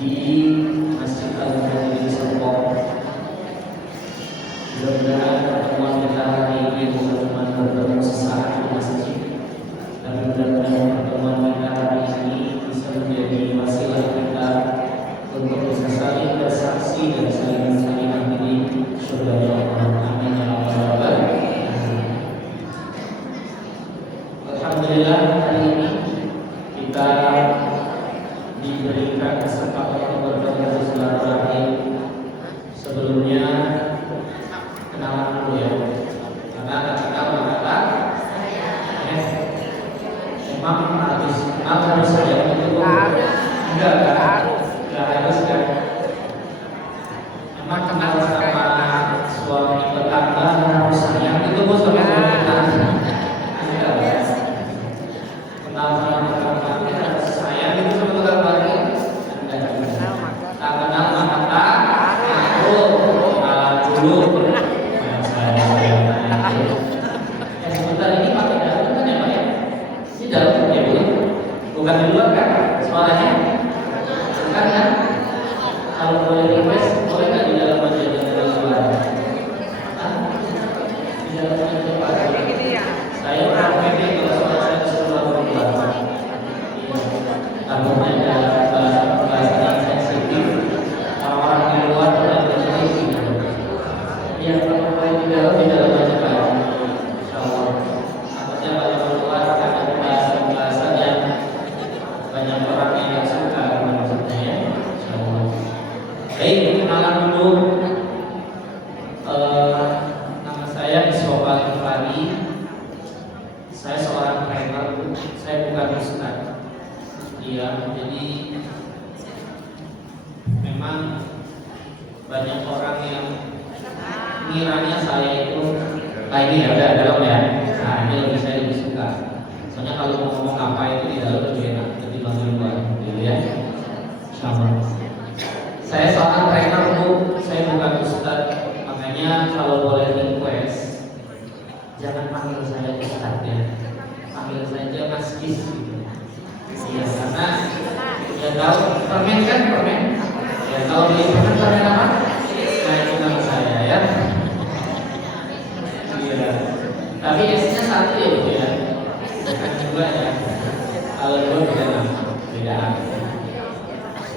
di Masjid Al-Muhammad di Serpong. Mudah-mudahan pertemuan kita hari ini bukan cuma bertemu sesaat di masjid, tapi mudah-mudahan pertemuan kita hari ini bisa menjadi wasilah kita untuk bisa saling bersaksi dan saling mengamini surga Allah. Amin ya rabbal alamin. Alhamdulillah, hari ini kita diberikan kesempatan untuk bertemu di silaturahim. Sebelumnya kenalan dulu ya, karena kata memang harus saya itu enggak harus kan. Memang kenal sama suami tetangga harus sayang itu bos sama kita. Kenal sama tetangga harus sayang itu sama tetangga. Tak kenal maka dulu. Sebentar ini pakai dalam kan ya Pak ya? Ini dalam ya Bu? Bukan di luar kan? Suaranya? Bukan kan? Kalau boleh request, boleh nggak di dalam aja dan di luar? Di dalam aja Pak. Saya orang pede kalau suara saya keseluruhan berubah. Takutnya ada bahasa yang sensitif. Orang-orang di luar tidak berselisih. Ya kalau boleh di dalam aja Pak. Baik, kenalan dulu. Nama saya Iswabal Ifari. Saya seorang trainer. Saya bukan ustaz. Iya, jadi memang banyak orang yang ngiranya saya itu ini ya udah dalam ya. Nah, ini lebih saya lebih suka. Soalnya kalau mau ngomong apa itu di dalam lebih enak, lebih bangun luar, gitu ya. Sama. Saya seorang trainer Bu, saya bukan ustaz, makanya kalau boleh request jangan panggil saya ustaz ya, panggil saja Mas Kis. Iya, karena ya tahu permen kan permen, ya kalau di permen apa? Nah itu nama saya ya. Iya, tapi S-nya satu ya Bu ya, bukan dua ya. Kalau dua beda.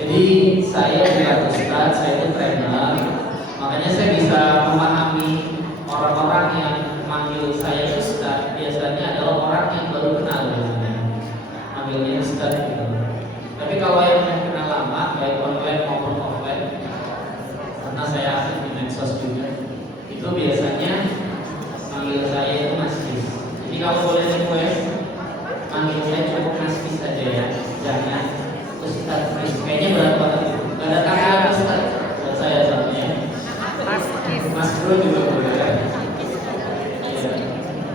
Jadi saya bukan ustaz, saya itu trainer. Makanya saya bisa memahami orang-orang yang manggil saya ustaz. Biasanya adalah orang yang baru kenal biasanya, manggilnya ustaz gitu. Tapi kalau yang kenal lama, baik online maupun offline, karena saya aktif di medsos juga, itu biasanya manggil saya itu Mas Kis. Jadi kalau boleh request, manggil saya cukup Mas Kis saja ya, jangan Ustaz Kis. Kayaknya berat banget itu. Gak ada kata Ustaz buat saya satunya. Mas Bro juga boleh ya.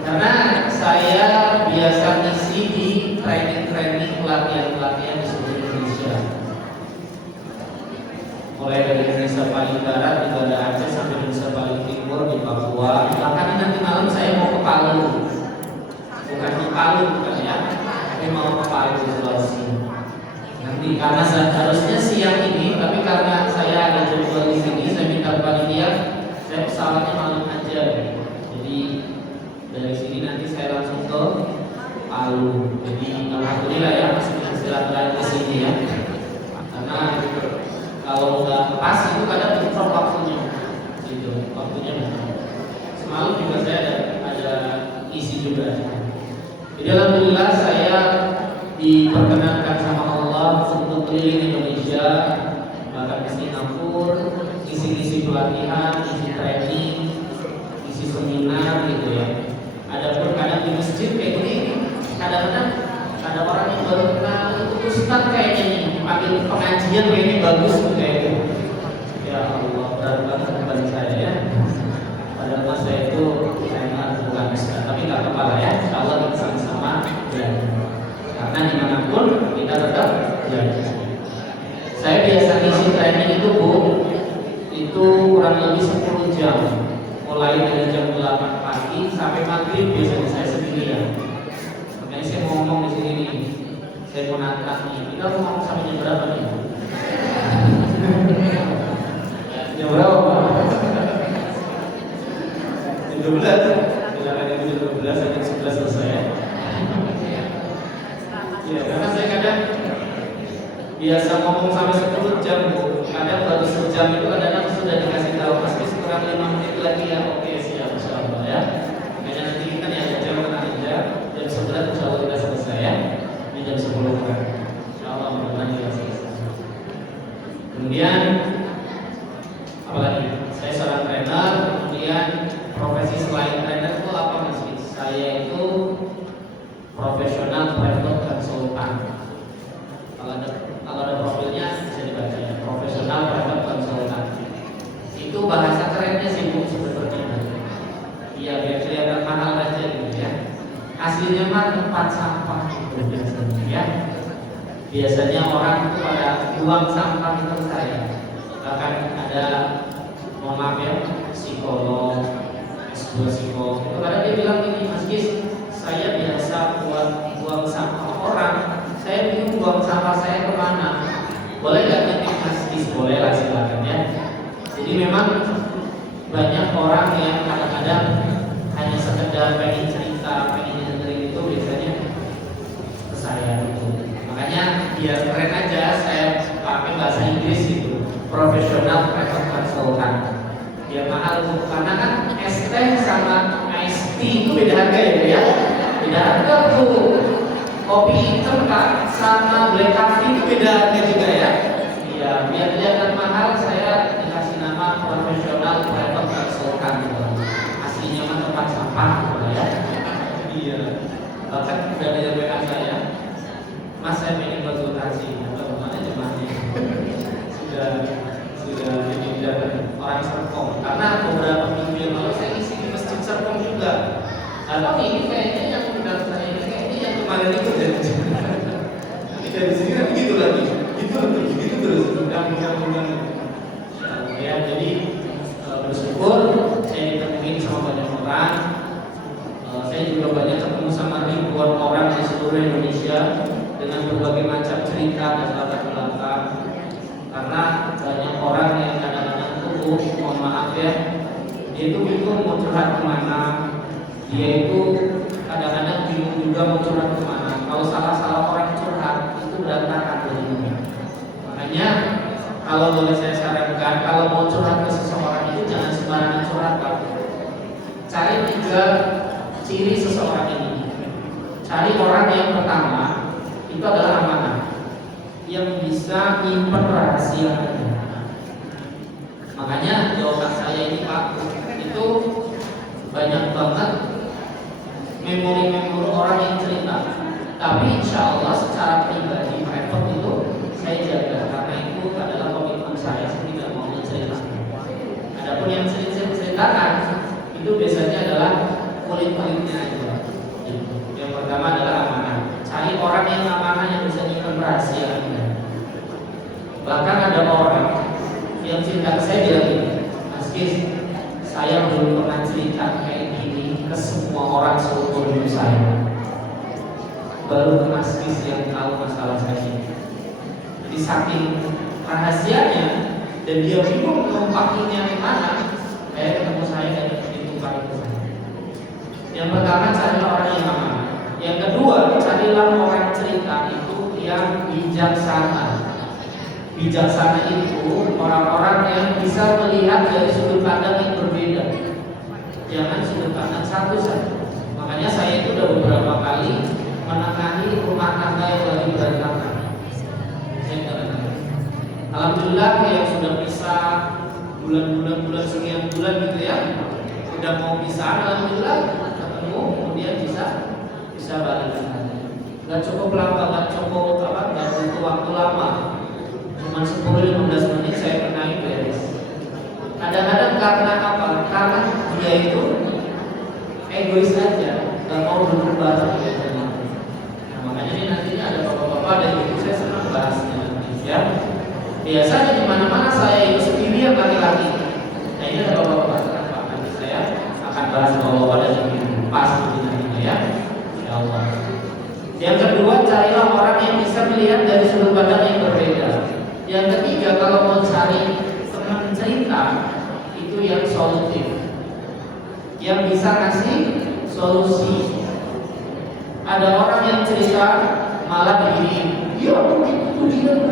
Karena saya biasa ngisi di training-training pelatihan-pelatihan di seluruh Indonesia. Mulai dari Indonesia paling barat juga ada Aceh sampai Indonesia paling timur di Papua. Bahkan nanti malam saya mau ke Palu. Bukan ke Palu bukan ya, tapi mau ke Palu di Sulawesi. Nanti karena harusnya siang ini, tapi karena saya ada jadwal di sini, saya minta panitia, saya pesawatnya malam aja. Jadi dari sini nanti saya langsung ke Palu. Jadi alhamdulillah ya masih silaturahmi di sini ya. Karena kalau nggak pas itu kadang bentrok waktunya, gitu. Waktunya bentrok. Semalam juga saya ada isi juga. Jadi alhamdulillah saya diperkenankan sama Allah untuk keliling Indonesia, bahkan ke Singapura, isi pelatihan, isi training, isi seminar gitu ya. Adapun kadang di masjid kayak gini, kadang-kadang ada orang yang baru kenal itu ustaz kayaknya nih, dipanggil pengajian kayaknya bagus tuh kayak gitu. Ya Allah, berat banget bagi saya ya. Padahal mas saya itu saya bukan ustaz, tapi nggak kepala ya. Insyaallah kita sama-sama belajar. Karena dimanapun kita tetap belajar. Saya biasa ngisi training itu Bu, itu kurang lebih 10 jam. Mulai dari jam 8 pagi sampai maghrib biasanya saya sendirian. Makanya saya mau ngomong di sini nih. Saya mau nantang nih. Kita mau ngomong sampai jam berapa nih? biasa ngomong sampai 10 jam Bu. Kadang baru sejam itu kadang sudah dikasih tahu Mas Kis kurang 5 menit lagi ya. Oke siap insyaallah ya. Makanya nanti kita nih ada jam aja jam 11 insyaallah kita selesai ya. Ini jam 10 kan. Insyaallah mudah-mudahan kita selesai. Kemudian apalagi? Saya seorang trainer, kemudian profesi selain trainer itu apa Mas Kis? Saya itu profesional private consultant. Kalau ada profilnya bisa dibaca ya, profesional private consultant. Itu bahasa kerennya sih Bu sebetulnya. Iya biar kelihatan mahal aja gitu ya. Aslinya mah tempat sampah gitu biasanya ya. Biasanya orang itu pada buang sampah itu saya. Bahkan ada mohon maaf ya, psikolog, S2 psikolog. Itu kadang dia bilang gini, Mas Kis, saya biasa buang sampah orang. Saya bingung buang sampah saya kemana. Boleh nggak nitip Mas Kis? Boleh lah silakan ya. Jadi memang banyak orang yang kadang-kadang hanya sekedar pengen cerita, pengen dengerin itu biasanya ke saya gitu. Makanya biar keren aja saya pakai bahasa Inggris itu, profesional private consultant. Biar mahal Bu, karena kan es teh sama ice tea itu beda harga ya, beda harga Bu. Kopi hitam kan sama black coffee itu beda harga juga ya. Iya, biar kelihatan mahal saya dikasih nama profesional private consultant. Aslinya mah tempat sampah gitu ya. Iya. Bahkan udah ada WA saya, Mas saya pengen konsultasi, atau mana jemaahnya sudah jadi orang Serpong. Karena beberapa minggu yang lalu saya isi di masjid Serpong juga. Atau ini kayaknya yang undang saya ini kayaknya yang kemarin itu deh. Nanti dari sini kan begitu lagi, gitu terus undang. Ya jadi bersyukur saya ditemuin sama banyak orang. Saya juga banyak ketemu sama ribuan orang di seluruh Indonesia dengan berbagai macam cerita dan latar belakang. Karena banyak orang yang kadang-kadang tuh, mohon maaf ya, dia itu bingung mau curhat kemana. Dia itu kadang-kadang bingung juga mau curhat kemana. Kalau salah orang curhat itu berantakan hidupnya. Makanya kalau boleh saya sarankan, kalau mau curhat ke seseorang itu jangan sembarangan curhat Pak. Cari 3 ciri seseorang ini. Cari orang yang pertama itu adalah amanah, yang bisa nyimpen rahasia. Makanya jawaban saya ini Pak, itu banyak banget memori orang yang cerita. Tapi insya Allah secara pribadi private itu saya jaga, karena itu adalah komitmen saya tidak mau menceritakan. Adapun yang ceritakan itu biasanya adalah kulit-kulitnya aja. Yang pertama adalah amanah. Cari orang yang amanah yang bisa nyimpen rahasia. Bahkan ada orang yang cerita ke saya bilang gini, Mas Kis, saya belum pernah cerita kayak gini ke semua orang seumur hidup saya. Baru ke Mas Kis yang tahu masalah saya ini. Jadi saking rahasianya dan dia bingung menumpakinya di mana, ketemu saya dan ditumpaki ke saya. Yang pertama carilah orang yang amanah. Yang kedua carilah orang cerita itu yang bijaksana. Bijaksana itu orang-orang yang bisa melihat dari sudut pandang yang berbeda. Jangan sudut pandang satu saja. Makanya saya itu udah beberapa kali menengahi rumah tangga yang lagi berantakan. Alhamdulillah yang sudah pisah bulan sekian bulan gitu ya, udah mau pisah, alhamdulillah ketemu kemudian bisa balik. Gak cukup lama, gak butuh waktu lama. Cuma 10-15 menit saya kenai beres. Kadang-kadang karena apa? Karena dia itu egois aja, gak mau duduk bareng gitu. Nah, makanya ini nantinya ada bapak-bapak dan ibu, saya senang bahasnya nanti ya. Biasanya di mana-mana saya itu sendirian laki-laki. Nah ini ada bapak-bapak sekarang, nanti saya akan bahas bapak-bapak dan ibu pas nantinya ya. Ya Allah. Yang kedua, carilah orang yang bisa melihat dari sudut pandang yang berbeda. Yang ketiga, kalau mau cari teman cerita itu yang solutif, yang bisa ngasih solusi. Ada orang yang cerita malah begini, Iya, begitu dia itu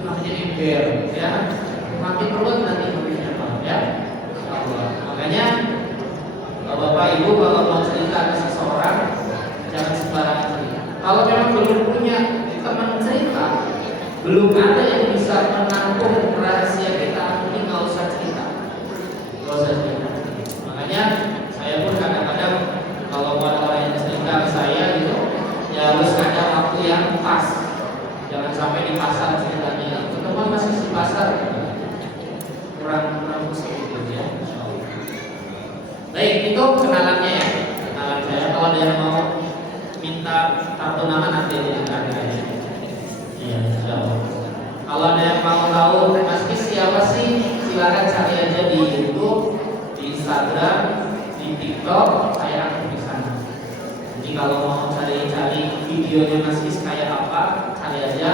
namanya ember, ya. Makin perut nanti makin apa, ya. Allah. Makanya Bapak Ibu kalau mau cerita ke seseorang jangan sembarangan cerita. Kalau memang belum punya teman cerita, belum ada yang bisa menampung rahasia kita, ini nggak usah cerita, nggak usah cerita. Makanya saya pun kadang-kadang kalau ada orang yang cerita ke saya gitu, ya harus ada waktu yang pas. Jangan sampai di pasar ceritanya, ketemuan masih di pasar, kurang seperti itu ya. Baik, itu kenalannya ya, kenalan saya. Kalau ada yang mau minta kartu nama nanti ada aja. Iya, insyaallah. Kalau ada yang mau tahu Mas Kis siapa sih, silakan cari aja di YouTube, di Instagram, di TikTok, saya aktif di sana. Jadi kalau mau cari-cari videonya Mas Kis kayak apa, cari aja.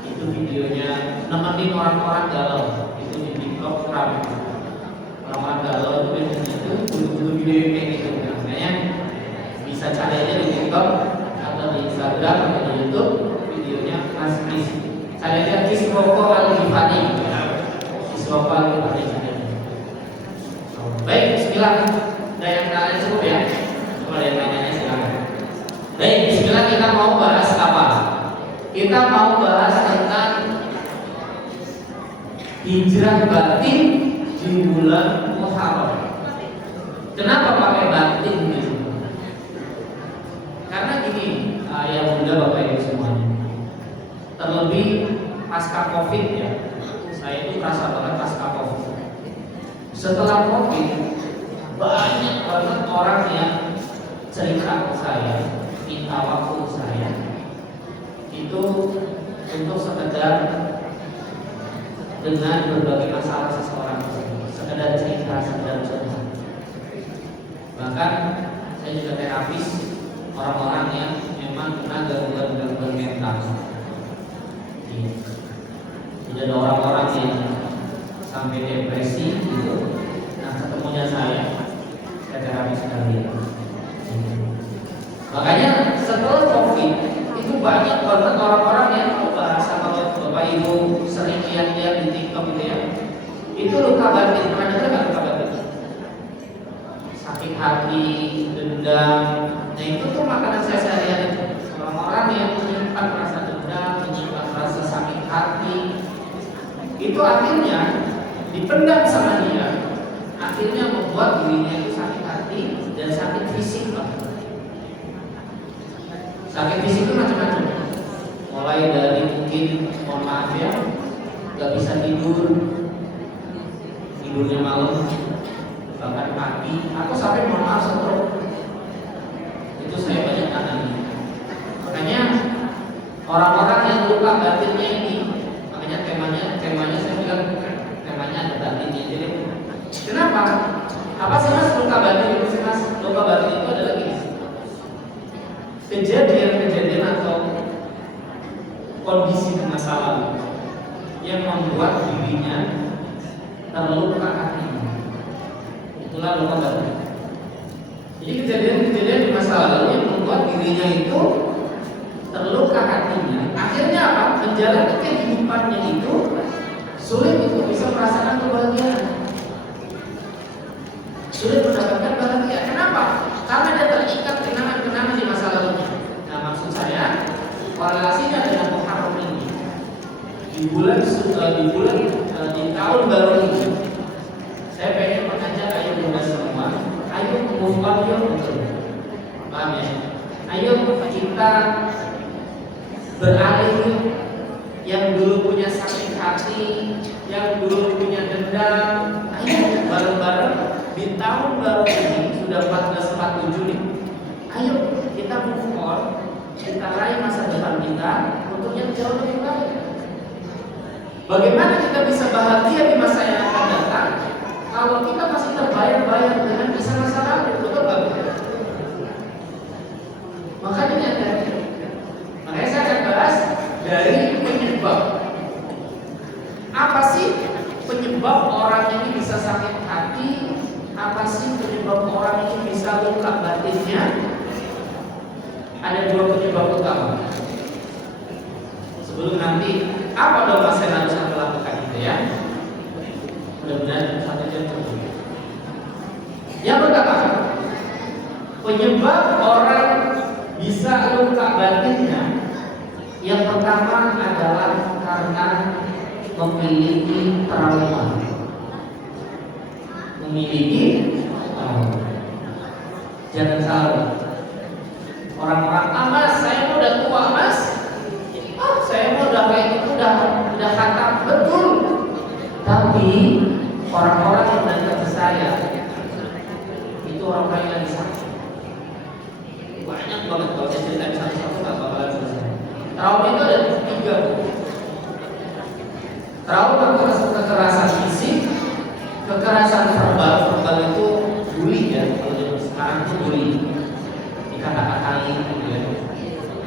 Itu videonya nemenin orang-orang galau. Itu di TikTok ramai. Orang-orang galau itu biasanya itu butuh video kayak gitu. Makanya bisa cari aja di TikTok atau di Instagram atau di YouTube videonya Mas Kis. Cari aja Kisroko Al-Ghifari. Kisroko Al-Ghifari. Baik, bismillah. Ada yang kalian cukup ya? Kalau ada yang nanya silakan. Baik, bismillah, kita mau bahas apa? Kita mau bahas tentang hijrah batin di bulan Muharram. Kenapa pakai batin gitu? Karena gini, yang muda Bapak Ibu semuanya. Terlebih pasca Covid ya. Saya itu merasa banget pasca Covid. Setelah Covid banyak banget orang yang cerita ke saya, minta waktu saya itu untuk sekedar dengan berbagai masalah seseorang, sekedar cerita, sekedar curhat. Bahkan saya juga terapis orang-orang yang memang kena gangguan mental. Jadi ada orang-orang yang sampai depresi gitu. Nah, ketemunya saya terapis sekali. Makanya setelah Covid itu banyak banget orang-orang yang bahasa, kalau Bapak Ibu sering lihat di TikTok gitu ya, itu luka batin. Pernah dengar nggak luka batin? Sakit hati, dendam. Nah itu tuh makanan saya lihat itu. Orang-orang yang menyimpan rasa dendam, menyimpan rasa sakit hati, itu akhirnya dipendam sama dia, akhirnya membuat dirinya itu sakit hati dan sakit fisik lah. Sakit fisik itu macam-macam, mulai dari mungkin, mohon maaf ya, gak bisa tidurnya malam, bahkan pagi, atau sampai mohon maaf stroke. Itu saya banyak tangani. Makanya orang-orang yang luka batinnya ini, makanya temanya saya bilang temanya ada batinnya. Jadi kenapa? Apa sih Mas luka batin itu sih Mas? Luka batin itu adalah gini, kejadian-kejadian atau kondisi masa lalu yang membuat dirinya terluka hatinya. Itulah luka batin. Jadi kejadian-kejadian di masa lalu yang membuat dirinya itu terluka hatinya, akhirnya apa? Menjalani kehidupannya itu sulit untuk bisa merasakan kebahagiaan, sulit mendapatkan bahagia. Kenapa? Karena dia terikat kenangan-kenangan di masa lalunya. Nah, maksud saya korelasinya dengan Muharram ini di tahun baru ini, saya pengen mengajak ayo bunda semua, ayo move on yuk, paham ya? Ayo kita beralih, yang dulu punya sakit hati, yang dulu punya dendam, ayo bareng-bareng di tahun baru ini, sudah 1447 nih. Ayo kita move on, kita raih masa depan kita untuk yang jauh lebih baik. Bagaimana kita bisa bahagia di masa yang akan datang kalau kita masih terbayang-bayang dengan kisah masa lalu? Betul nggak? Makanya saya akan bahas dari penyebab. Apa sih penyebab orang ini bisa sakit hati? Apa sih penyebab orang ini bisa luka batinnya? ada dua penyebab utama. Sebelum nanti apa dong Mas yang harus kita lakukan itu ya? Mudah-mudahan 1 jam cukup. Yang pertama, penyebab orang bisa luka batinnya, yang pertama adalah karena memiliki trauma. Jangan salah. Orang-orang, mas, saya mau udah tua mas, saya mau udah kayak gitu, udah khatam, betul. Tapi orang-orang yang datang ke saya itu orang-orang yang lagi sakit. Banyak banget kalau saya ceritain satu-satu nggak bakalan selesai. Trauma itu ada 3. Trauma kekerasan fisik, kekerasan verbal itu bully ya, kalau sekarang itu bully, dikata-katain gitu ya.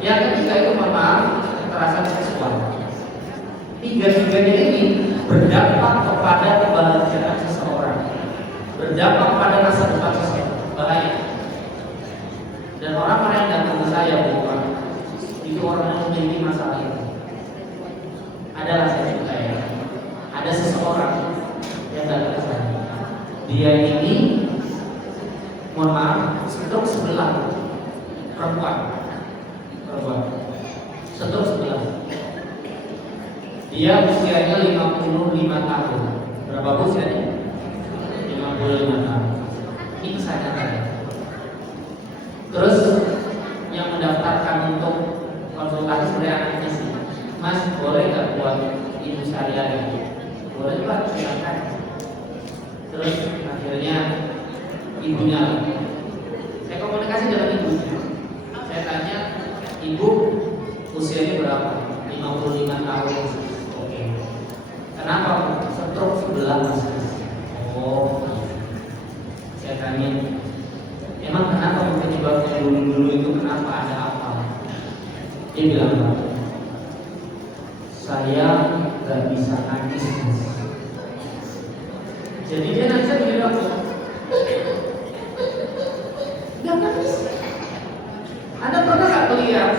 Yang ketiga itu kekerasan seksual. 3-tiganya ini berdampak kepada kebahagiaan seseorang, berdampak pada masa depan seseorang, bahaya. Dan orang-orang yang datang ke saya bukan itu orang yang memiliki masalah itu. Adalah saya cerita ya, ada seseorang yang datang ke saya. Dia ini, mohon maaf, stroke sebelah, perempuan, stroke sebelah. Dia usianya 55 tahun. Berapa usianya? 55 tahun. Ini kesadaran. Terus yang mendaftarkan untuk konsultasi sebenarnya anaknya sih, Mas boleh nggak buat ibu saya? Boleh Pak, silakan. Terus akhirnya ibunya, saya komunikasi dengan ibu. Saya tanya, ibu usianya berapa? 55 tahun. Oke. Kenapa? Stroke sebelah mas. Oh. Saya tanya, emang kenapa penyebabnya dulu itu kenapa, ada apa? Dia bilang, saya gak bisa nangis. Jadi dia nangis bilang, gak nangis. Anda pernah gak melihat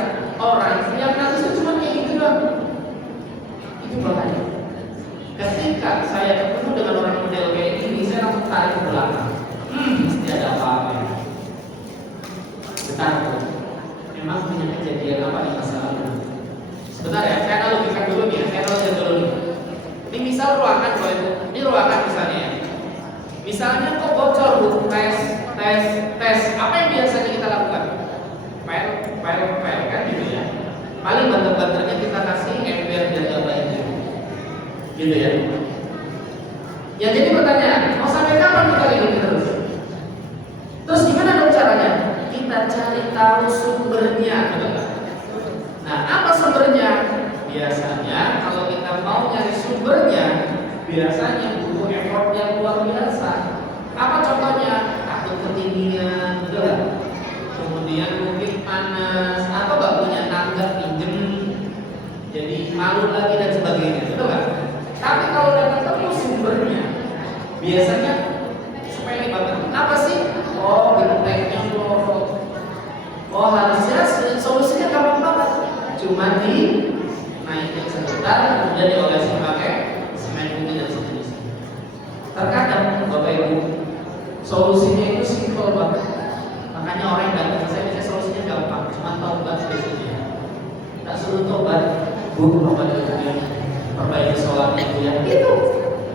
orang yang nangis itu cuma kayak gitu doang? Itu bahaya. Ketika saya ketemu dengan orang model kayak ini, saya langsung tarik ke belakang. Mesti ada apa-apa. Bentar, memang punya kejadian apa di masa lalu? Sebentar ya, saya analogikan dulu nih, Ini misal ruangan Bapak Ibu, ini ruangan misalnya ya. Misalnya kok bocor Bu, tes, apa yang biasanya kita lakukan? Pel kan gitu ya. Paling banter-banternya kita kasih ember dan gambarnya. Gitu ya. Ya jadi pertanyaan, mau sampai kapan kita kayak gitu terus? Terus gimana dong caranya? Kita cari tahu sumbernya. Nah, apa sumbernya? Biasanya kalau kita mau nyari sumbernya, biasanya butuh effort yang luar biasa. Apa contohnya? Takut ketinggian, gitu kan? Kemudian mungkin panas, atau gak punya tangga pinjem, jadi malu lagi dan sebagainya, betul kan? Tapi kalau udah ketemu sumbernya, biasanya sepele banget. Apa sih? Oh, geteknya loh. Oh, harusnya solusinya gampang banget. Cuma naikin sebentar, kemudian diolesi pakai semen putih dan seterusnya. Terkadang Bapak Ibu, solusinya itu simpel banget. Makanya orang yang datang ke saya biasanya solusinya gampang, cuma taubat biasanya. Tak suruh taubat, Bu, taubat itu ya, perbaiki sholatnya itu ya. Itu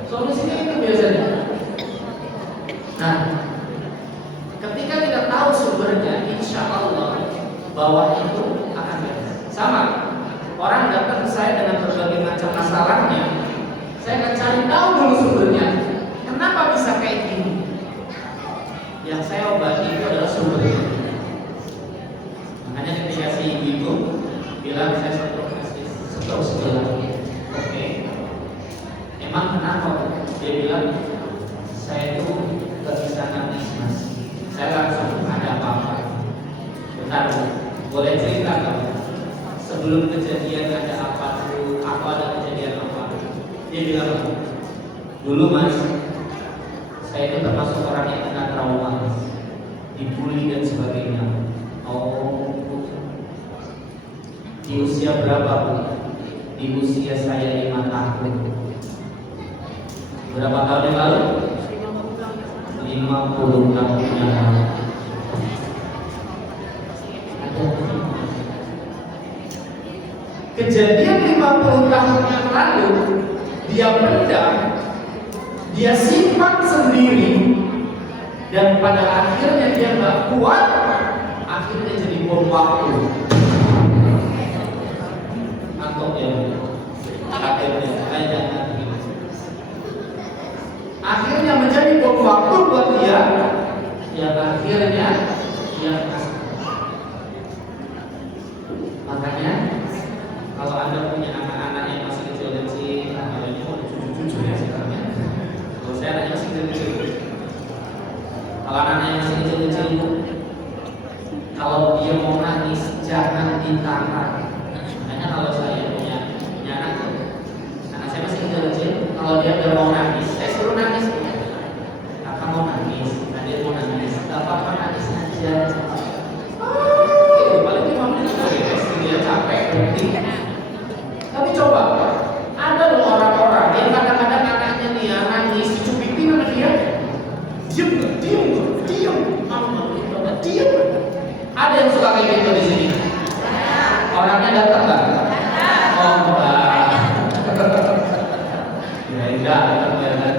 solusinya itu biasanya. Nah, ketika kita tahu sumbernya, insya Allah bahwa itu akan beres. Sama, orang datang ke saya dengan berbagai macam masalahnya, saya akan cari tahu dulu sumbernya. Kenapa bisa kayak gini? Yang saya obati itu adalah sumbernya. Makanya ketika si ibu itu bilang saya stroke sebelah. Oke. Emang kenapa? Dia bilang saya itu gak bisa nangis mas. Saya langsung ada apa-apa. Bentar, boleh cerita nggak? Sebelum kejadian ada apa dulu? Atau ada kejadian apa? Dia bilang, dulu mas, saya itu termasuk orang yang kena trauma, dibully dan sebagainya. Oh, Di usia berapa, Bu? Di usia saya 5 tahun. Berapa tahun yang lalu? 50 tahun yang lalu. Kejadian 50 tahun yang lalu dia pendam, dia simpan sendiri, dan pada akhirnya dia nggak kuat, akhirnya jadi bom waktu. Atau ya, akhirnya menjadi bom waktu buat dia, yang akhirnya dia kasih. Makanya kalau Anda punya anak-anak yang masih kecil-kecil, ini mau cucu-cucu ya sekarang. Kalau saya anaknya masih kecil-kecil. Kalau anaknya masih kecil-kecil, kalau dia mau nangis jangan ditahan. Makanya kalau saya punya anak saya masih kecil-kecil, kalau dia udah mau nangis, saya suruh nangis. Kakak mau nangis, adik mau nangis, apa nangis aja. Paling 5 menit beres, dia capek, berhenti. Tapi coba, ada loh orang-orang yang kadang-kadang anaknya nih nangis, dicubitin sama dia, diam, diam. Ada yang suka kayak gitu di sini. Orangnya datang nggak? Oh enggak. Ya enggak, kan.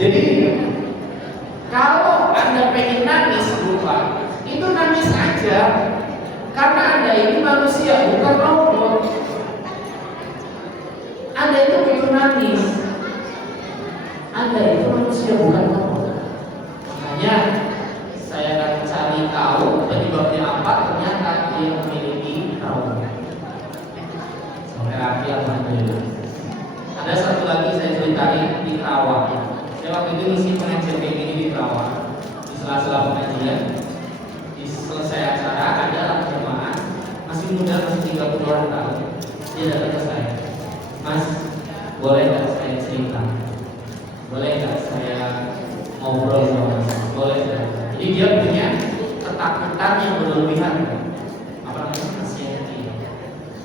Jadi kalau Anda pengen nangis lupa, itu nangis aja. Karena Anda ini manusia, bukan robot. Anda itu butuh nangis. Anda itu manusia, bukan robot. Makanya saya akan cari tahu penyebabnya apa. Ternyata dia memiliki trauma. Terapi alhamdulillah. Ada satu lagi saya ceritain di Kerawang. Saya waktu itu ngisi pengajian kayak gini di Kerawang. Di sela-sela pengajian, di selesai acara ada jemaah masih muda, masih 30-an tahun. Dia datang ke saya, Mas, boleh nggak saya cerita? Boleh nggak saya ngobrol sama Mas? Boleh nggak? Jadi dia punya ketakutan yang berlebihan, apa namanya, anxiety.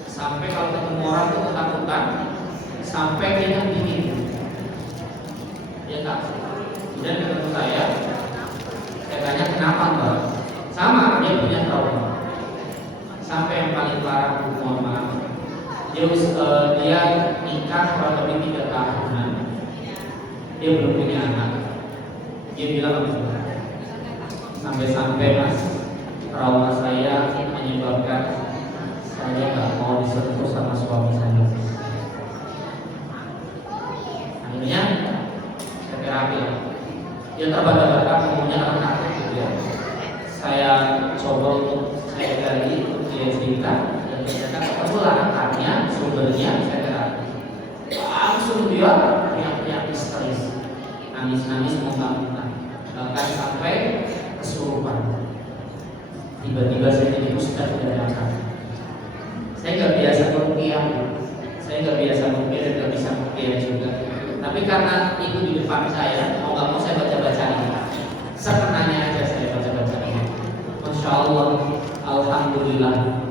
Sampai kalau ketemu orang itu ketakutan, sampai dia dingin. Dia tak. Kemudian ketemu saya tanya kenapa Mbak? Sama, dia punya trauma. Sampai yang paling parah, mohon maaf, dia nikah kurang lebih 3 tahunan, dia belum punya anak. Dia bilang sampai-sampai Mas, trauma saya menyebabkan saya nggak mau disentuh sama suami saya. Akhirnya ke terapi. Dia terbata-bata ngomongnya anak gitu ya. Saya coba untuk saya gali, untuk dia cerita, dan ternyata kebetulan akarnya, sumbernya saya terapi. Langsung dia teriak-teriak histeris, nangis-nangis muntah-muntah, bahkan sampai kesurupan. Tiba-tiba saya jadi ustaz dari akar. Saya nggak biasa meruqyah, saya nggak biasa meruqyah dan nggak bisa meruqyah juga. Tapi karena itu di depan saya, mau nggak mau saya baca-baca ini. Sekenanya aja saya baca-baca ini. Masya Allah, alhamdulillah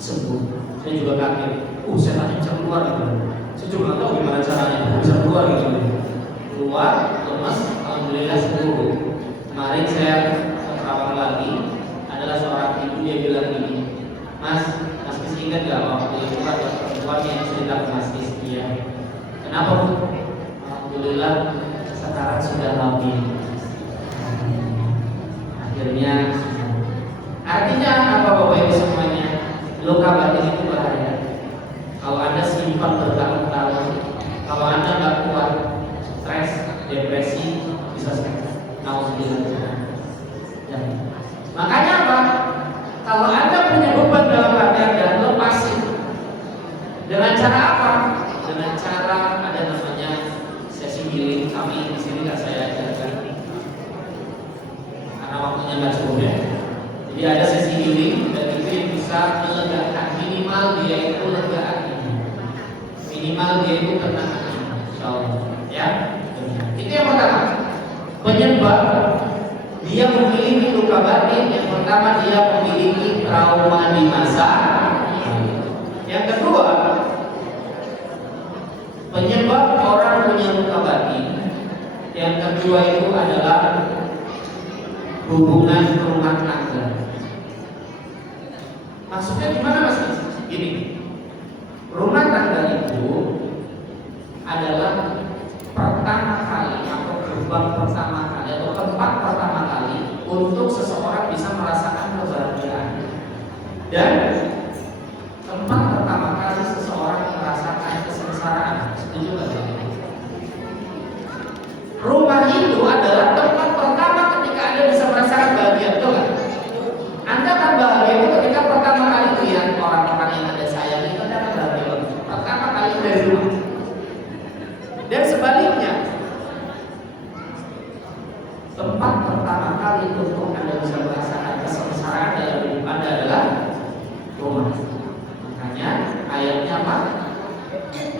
sembuh. Saya juga kaget. Saya tanya bisa keluar gitu. Saya juga nggak tahu gimana caranya bisa keluar gitu. Keluar, lemas, alhamdulillah sembuh. Kemarin saya ke Kerawang lagi, adalah seorang ibu, dia bilang gini, Mas ingat gak waktu itu ada perempuan yang cerita ke Mas Iya. Kenapa Bu? Alhamdulillah sekarang sudah hamil. Akhirnya, artinya apa Bapak Ibu semuanya? Luka batin itu bahaya. Kalau Anda simpan bertahun-tahun, kalau Anda nggak kuat, stres, depresi, bisa stres. Nauzubillah. Ya. Makanya apa? Kalau Anda punya beban dalam hati Anda, lepasin. Dengan cara apa? Dengan cara ada namanya sesi healing. Kami di sini nggak saya ajarkan karena waktunya nggak cukup ya. Jadi ada sesi healing dan itu yang bisa melegakan, minimal dia itu legaan, minimal dia itu tenang, insyaallah ya. Itu yang pertama. Penyebab dia memiliki luka batin, yang pertama dia memiliki trauma di masa. Yang kedua, penyebab orang punya luka batin. Yang kedua itu adalah hubungan rumah tangga. Maksudnya gimana Mas? Gini, rumah tangga itu adalah pertama kali atau gerbang pertama kali atau tempat pertama kali untuk seseorang bisa merasakan kebahagiaan, dan tempat pertama kali seseorang merasakan kesengsaraan. Setuju nggak? Rumah itu adalah tempat pertama ketika Anda bisa merasakan bahagia, betul nggak? Anda akan bahagia itu ketika pertama kali lihat orang-orang yang Anda sayang itu, Anda akan bahagia pertama kali dari rumah. Dan sebaliknya, tempat pertama kali untuk Anda bisa merasakan kesengsaraan dalam hidup Anda adalah rumah. Makanya ayatnya apa?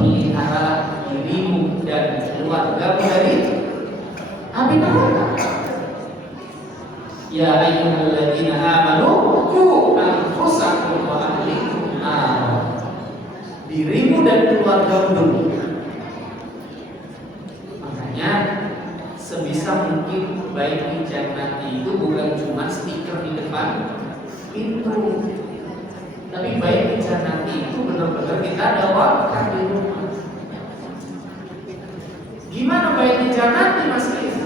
Peliharalah dirimu dan keluargamu dari api neraka. Ya ayyuhalladzina amanu qu anfusakum wa ahlikum nar. Dirimu dan keluargamu dulu. Makanya sebisa mungkin baik di jannati itu bukan cuma stiker di depan pintu, tapi baik di jannati itu benar-benar kita dapatkan di rumah. Gimana baik di jannati Mas Kris?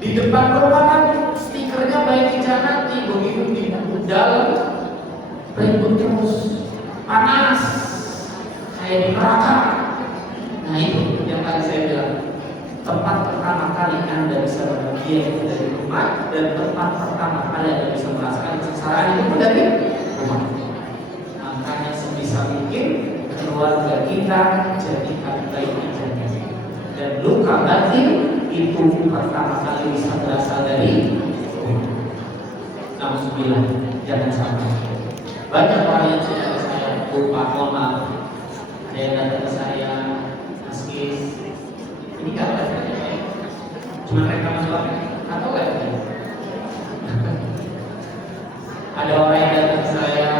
Di depan rumah kan stikernya baik di jannati, begitu di dalam ribut terus, panas kayak di neraka. Nah itu yang tadi saya bilang, tempat pertama kali Anda bisa bahagia itu dari rumah, dan tempat pertama kali Anda bisa merasakan kesengsaraan itu dari rumah. Makanya sebisa mungkin keluarga kita jadikan baik di jannati, dan luka batin itu pertama kali bisa berasal dari rumah. Alhamdulillah, jangan sampai. Banyak orang yang sudah saya lupa, mohon maaf. Ada yang datang ke saya, Mas Kis, ini nggak ada, cuma rekaman doang atau nggak ada? Ada orang yang datang ke saya,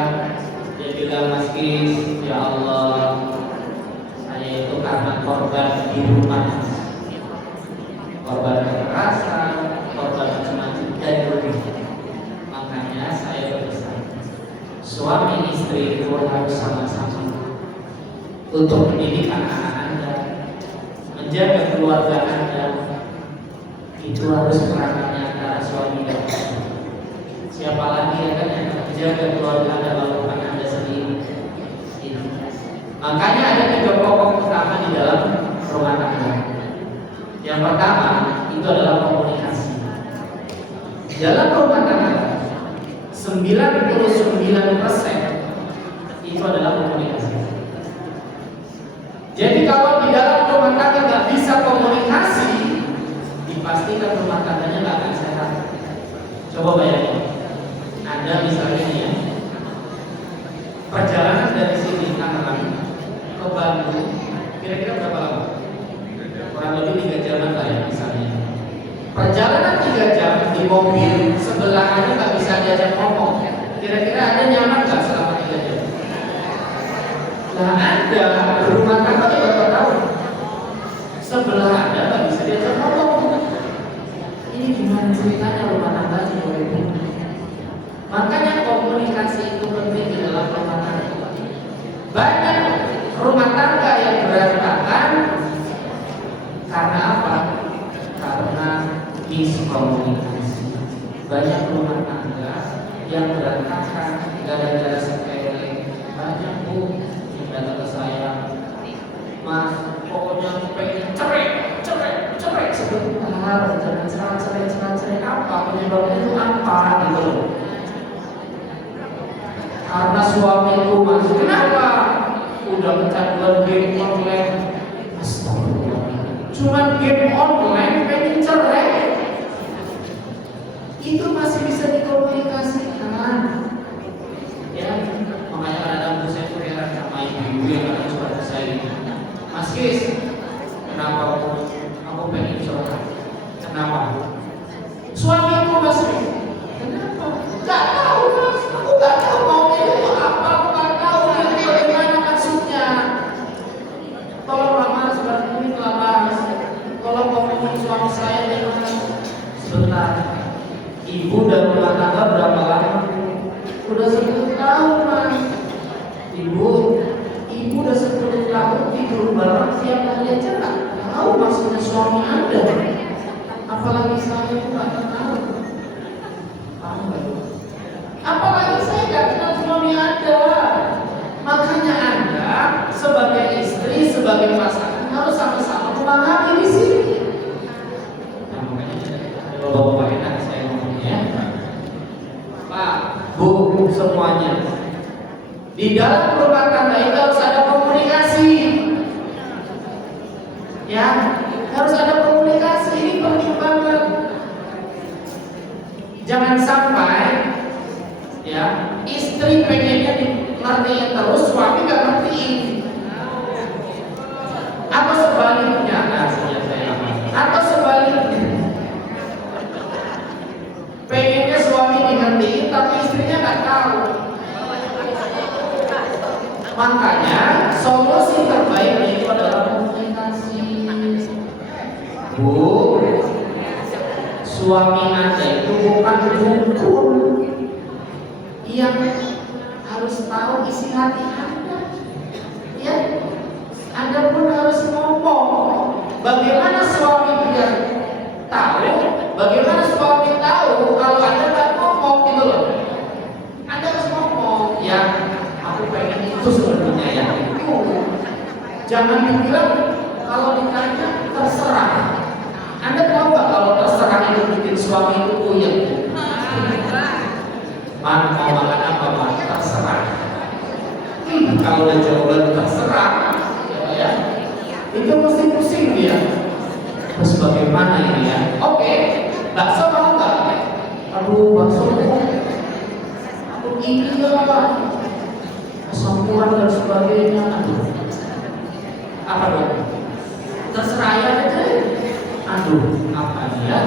dia bilang, Mas Kis, ya Allah, saya itu karena korban di rumah, korban kekerasan, korban macam-macam dari rumah. Makanya saya berpesan, suami istri itu harus sama-sama untuk mendidik anak-anak Anda, menjaga keluarga Anda. Itu harus peranannya antara suami dan istri. Siapa lagi yang akan menjaga keluarga Anda kalau bukan Anda sendiri? Makanya ada 3 pokok utama di dalam rumah tangga. Yang pertama itu adalah komunikasi. Dalam rumah tangga 99% itu adalah komunikasi. Jadi kalau di dalam rumah tangga nggak bisa komunikasi, dipastikan rumah tangganya nggak akan sehat. Coba bayangin, Anda misalnya nih ya, perjalanan dari sini Tangerang ke Bandung kira-kira berapa lama? Kurang lebih 3 jam lah ya misalnya. Perjalanan 3 jam di mobil sebelah Anda nggak bisa diajak ngomong. Kira-kira Anda nyaman nggak selama 3 jam? Nah Anda berumah tangga berapa tahun? Sebelah Anda nggak bisa diajak ngomong. Ini gimana ceritanya rumah tangga sih? Makanya komunikasi itu penting di dalam rumah tangga. Banyak rumah tangga yang berantakan karena apa? Karena miskomunikasi. Banyak rumah tangga yang berantakan gara-gara sepele. Banyak Bu yang datang ke saya, Mas, pokoknya pengen cerai sebentar, jangan cerai apa penyebabnya itu apa gitu loh. Karena suamiku Mas, kenapa? Udah kecanduan game online. Astagfirullah. Cuman game online pengen cerai. Itu masih bisa dikomunikasikan. Ya, makanya ada saya heran sama ibu yang ada surat saya. Mas Kis, kenapa aku pengen cerai? Kenapa? Suamiku Mas, kenapa? Gak tahu Mas, aku gak tahu. tidur bareng tiap hari aja nggak tahu maksudnya suami Anda, apalagi saya nggak tahu. Paham nggak? Apalagi saya nggak kenal suami Anda. Makanya Anda sebagai istri, sebagai pasangan harus sama-sama memahami di sini. Nah, makanya kalau bapak enak saya ngomongnya, Pak, Bu, semuanya di dalam rumah tangga itu harus ada komunikasi. Ya, harus ada komunikasi, ini penting banget. Jangan sampai ya istri pengennya ngertiin terus, suami nggak ngertiin. Atau sebaliknya, atau sebaliknya, pengennya suami ngertiin tapi istrinya nggak tahu. Makanya solusi terbaik itu adalah komunikasi. Bu, suami Anda itu bukan dukun yang harus tahu isi hati Anda. Ya, Anda pun harus ngomong. Bagaimana suami biar tahu? Bagaimana suami tahu kalau Anda nggak ngomong gitu loh? Anda harus ngomong. Ya, aku pengen itu sebenarnya ya. Itu jangan dibilang kalau ditanya terserah. Anda tahu nggak kalau terserah itu bikin suami itu puyeng? Man, mau makan apa, Man? Terserah. Kalau udah jawaban terserah, ya, itu mesti pusing dia. Terus bagaimana ini ya? Oke, bakso mau nggak? Aduh, bakso aku ini lah, kesampuan dan sebagainya. Aduh, apa dong? Terserah ya aja. Aduh, apa ya?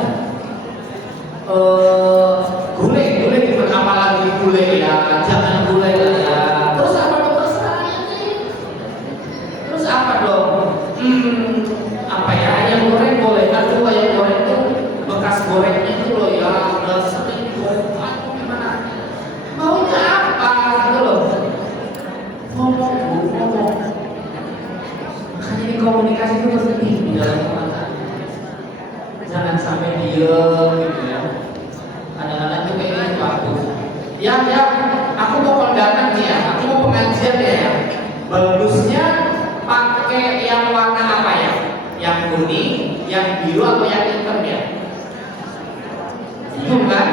Gulai gimana, apalagi gulai ya, jangan gulai lah ya. Terus apa dong, terserah ya nih. Terus apa dong? Apa ya, ayam goreng boleh. Aduh, ayam goreng itu bekas gorengnya itu loh ya, udah sering goreng. Aduh, gimana? Maunya apa gitu loh? Ngomong. Makanya ini komunikasi itu penting di dalam rumah tangga. Jangan sampai diem gitu ya. Kadang-kadang tuh kayak gitu aku. Ya, aku mau kondangan nih ya, aku mau pengajian ya. Bagusnya pakai yang warna apa ya? Yang kuning, yang biru atau yang hitam ya? Itu kan?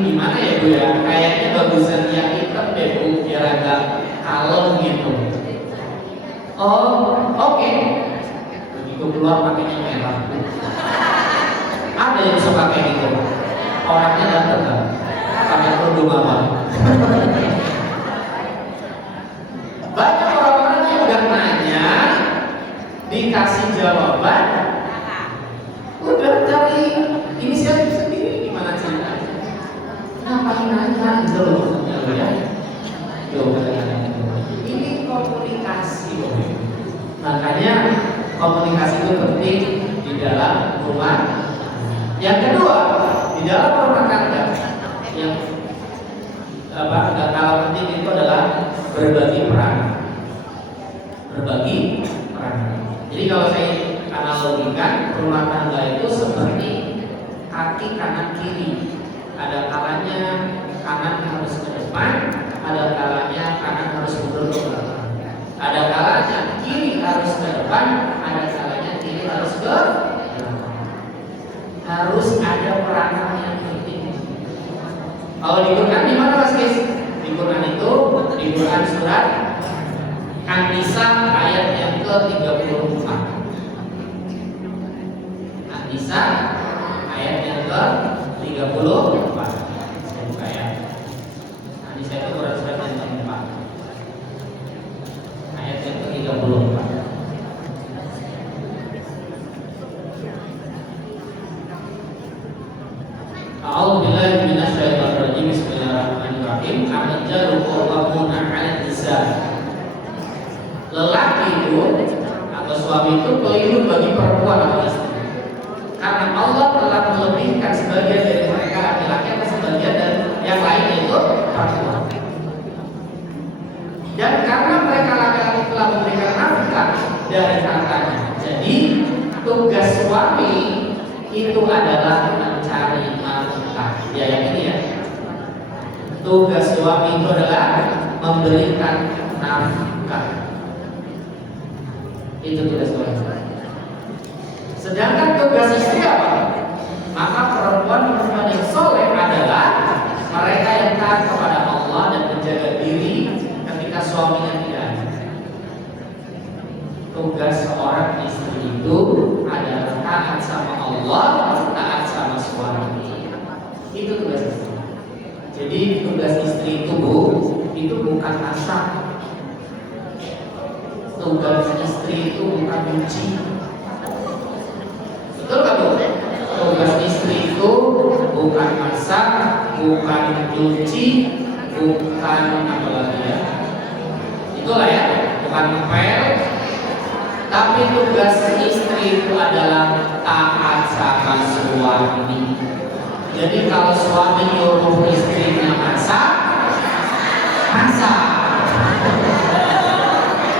Gimana ya Bu ya? Kayaknya bagusan yang hitam deh Bu, biar agak kalem gitu. Oh, oke. Begitu keluar pakainya merah. Ada yang bisa pakai gitu. Orangnya datang kan? Pakai kerudung apa? Banyak orang-orang yang udah nanya, dikasih jawaban, udah cari inisiatif sendiri, gimana ceritanya? Ngapain nanya gitu loh, ya? Ini komunikasi loh. Makanya komunikasi itu penting di dalam rumah. Yang kedua, di dalam rumah tangga yang gak kalah penting itu adalah berbagi peran. Jadi kalau saya analogikan, rumah tangga itu seperti kaki kanan kiri. Ada kalanya kanan harus ke depan, ada kalanya kanan harus mundur ke belakang. Ada kalanya kiri harus ke depan, ada kalanya kiri harus ke belakang. Harus ada peranan yang penting. Kalau di Quran di mana Mas Guys? Di Quran itu di Quran surat An-Nisa ayat yang ke-34. An-Nisa ayat yang ke-34. Saya buka ya. An-Nisa itu Quran surat yang ke-4. Ayat yang ke-34. A'udzubillahi minasyaitonir rajim. Bismillahirrahmanirrahim. Ar-rijalu qawwamuna 'alan nisa. Lelaki itu atau suami itu pelindung bagi perempuan atau istri. Karena Allah telah melebihkan sebagian dari mereka laki-laki atau sebagian dan yang lain itu perempuan. Dan karena mereka laki-laki telah memberikan nafkah suami itu adalah mencari nafkah. Ya yang ini ya. Tugas suami itu adalah memberikan nafkah. Itu tugas suami. Sedangkan tugas istri apa? Maka perempuan yang soleh adalah mereka yang taat kepada Allah dan menjaga diri ketika suaminya tidak ada. Tugas seorang istri itu adalah taat sama Allah, taat sama suami. Itu tugas istri. Jadi tugas istri itu itu bukan masak. Tugas istri itu bukan nyuci. Betul nggak Bu? Tugas istri itu bukan masak, bukan nyuci, bukan apa lagi ya? Itulah ya, bukan ngepel. Tapi tugas istri itu adalah taat sama suami. Jadi kalau suami nyuruh istrinya masak, masak.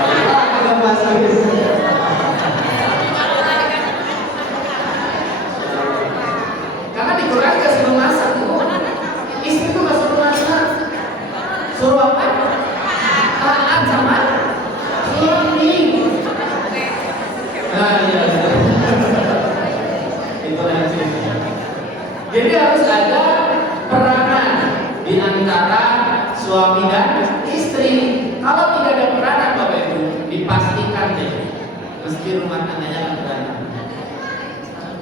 Kalau agak masak. Karena di Quran gak suruh masak tuh. Istri tuh gak suruh masak. Suruh apa? Taat sama suami. Nah, iya. Itu nanti. Jadi harus ada peranan di antara suami dan istri. Kalau tidak ada peranan Bapak Ibu, dipastikan deh mesti rumah tangganya akan berantem.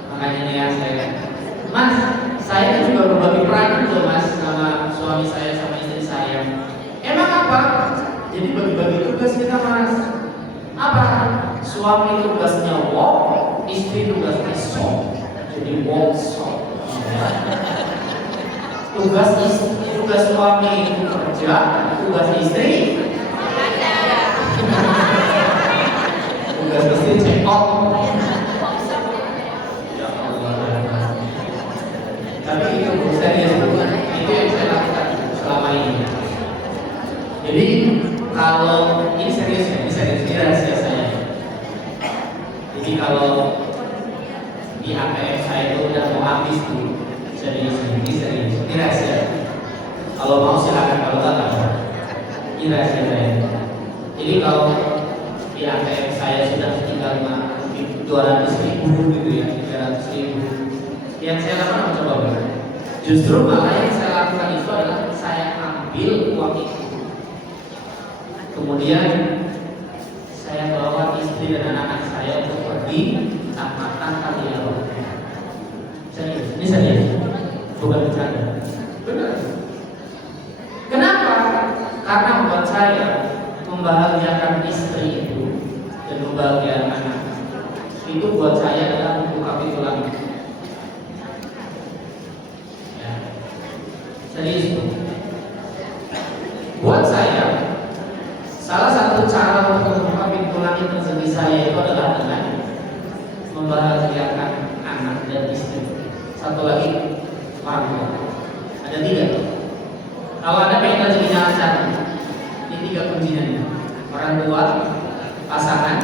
Makanya nih ya Mas, saya juga berbagi peran tuh Mas sama suami saya sama istri saya. Emang apa? Jadi bagi-bagi tugas kita Mas. Apa? Suami tugasnya walk, istri tugasnya shop. Jadi walk shop. Tugas suami itu kerja, tugas istri tugas istri check out. Ya Allah. Tapi itu serius, itu yang saya lakukan selama ini. Jadi kalau ini serius ya, ini rahasia saya. Jadi kalau di ATM saya itu udah mau habis tuh, serius, ini rahasia. Kalau mau silakan, kalau tak, ini rahasia saya. Jadi kalau di ATM saya sudah tinggal 200.000 gitu ya, 300.000. Yang saya lakukan apa coba? Justru malah yang saya lakukan itu adalah saya ambil uang itu, kemudian saya bawa istri dan anak-anak saya untuk pergi makan kali ya. Serius, ini serius, bukan bercanda. Benar. Kenapa? Karena buat saya membahagiakan istri itu dan membahagiakan anak itu buat saya adalah untuk kapitulan. Ya. Serius itu. Buat saya salah satu cara untuk membuka pintu langit rezeki saya itu adalah dengan membahagiakan anak dan istri. Satu lagi orang tua. Ada 3. Kalau Anda pengen rezekinya lancar, ini 3 kuncinya. Orang tua, pasangan,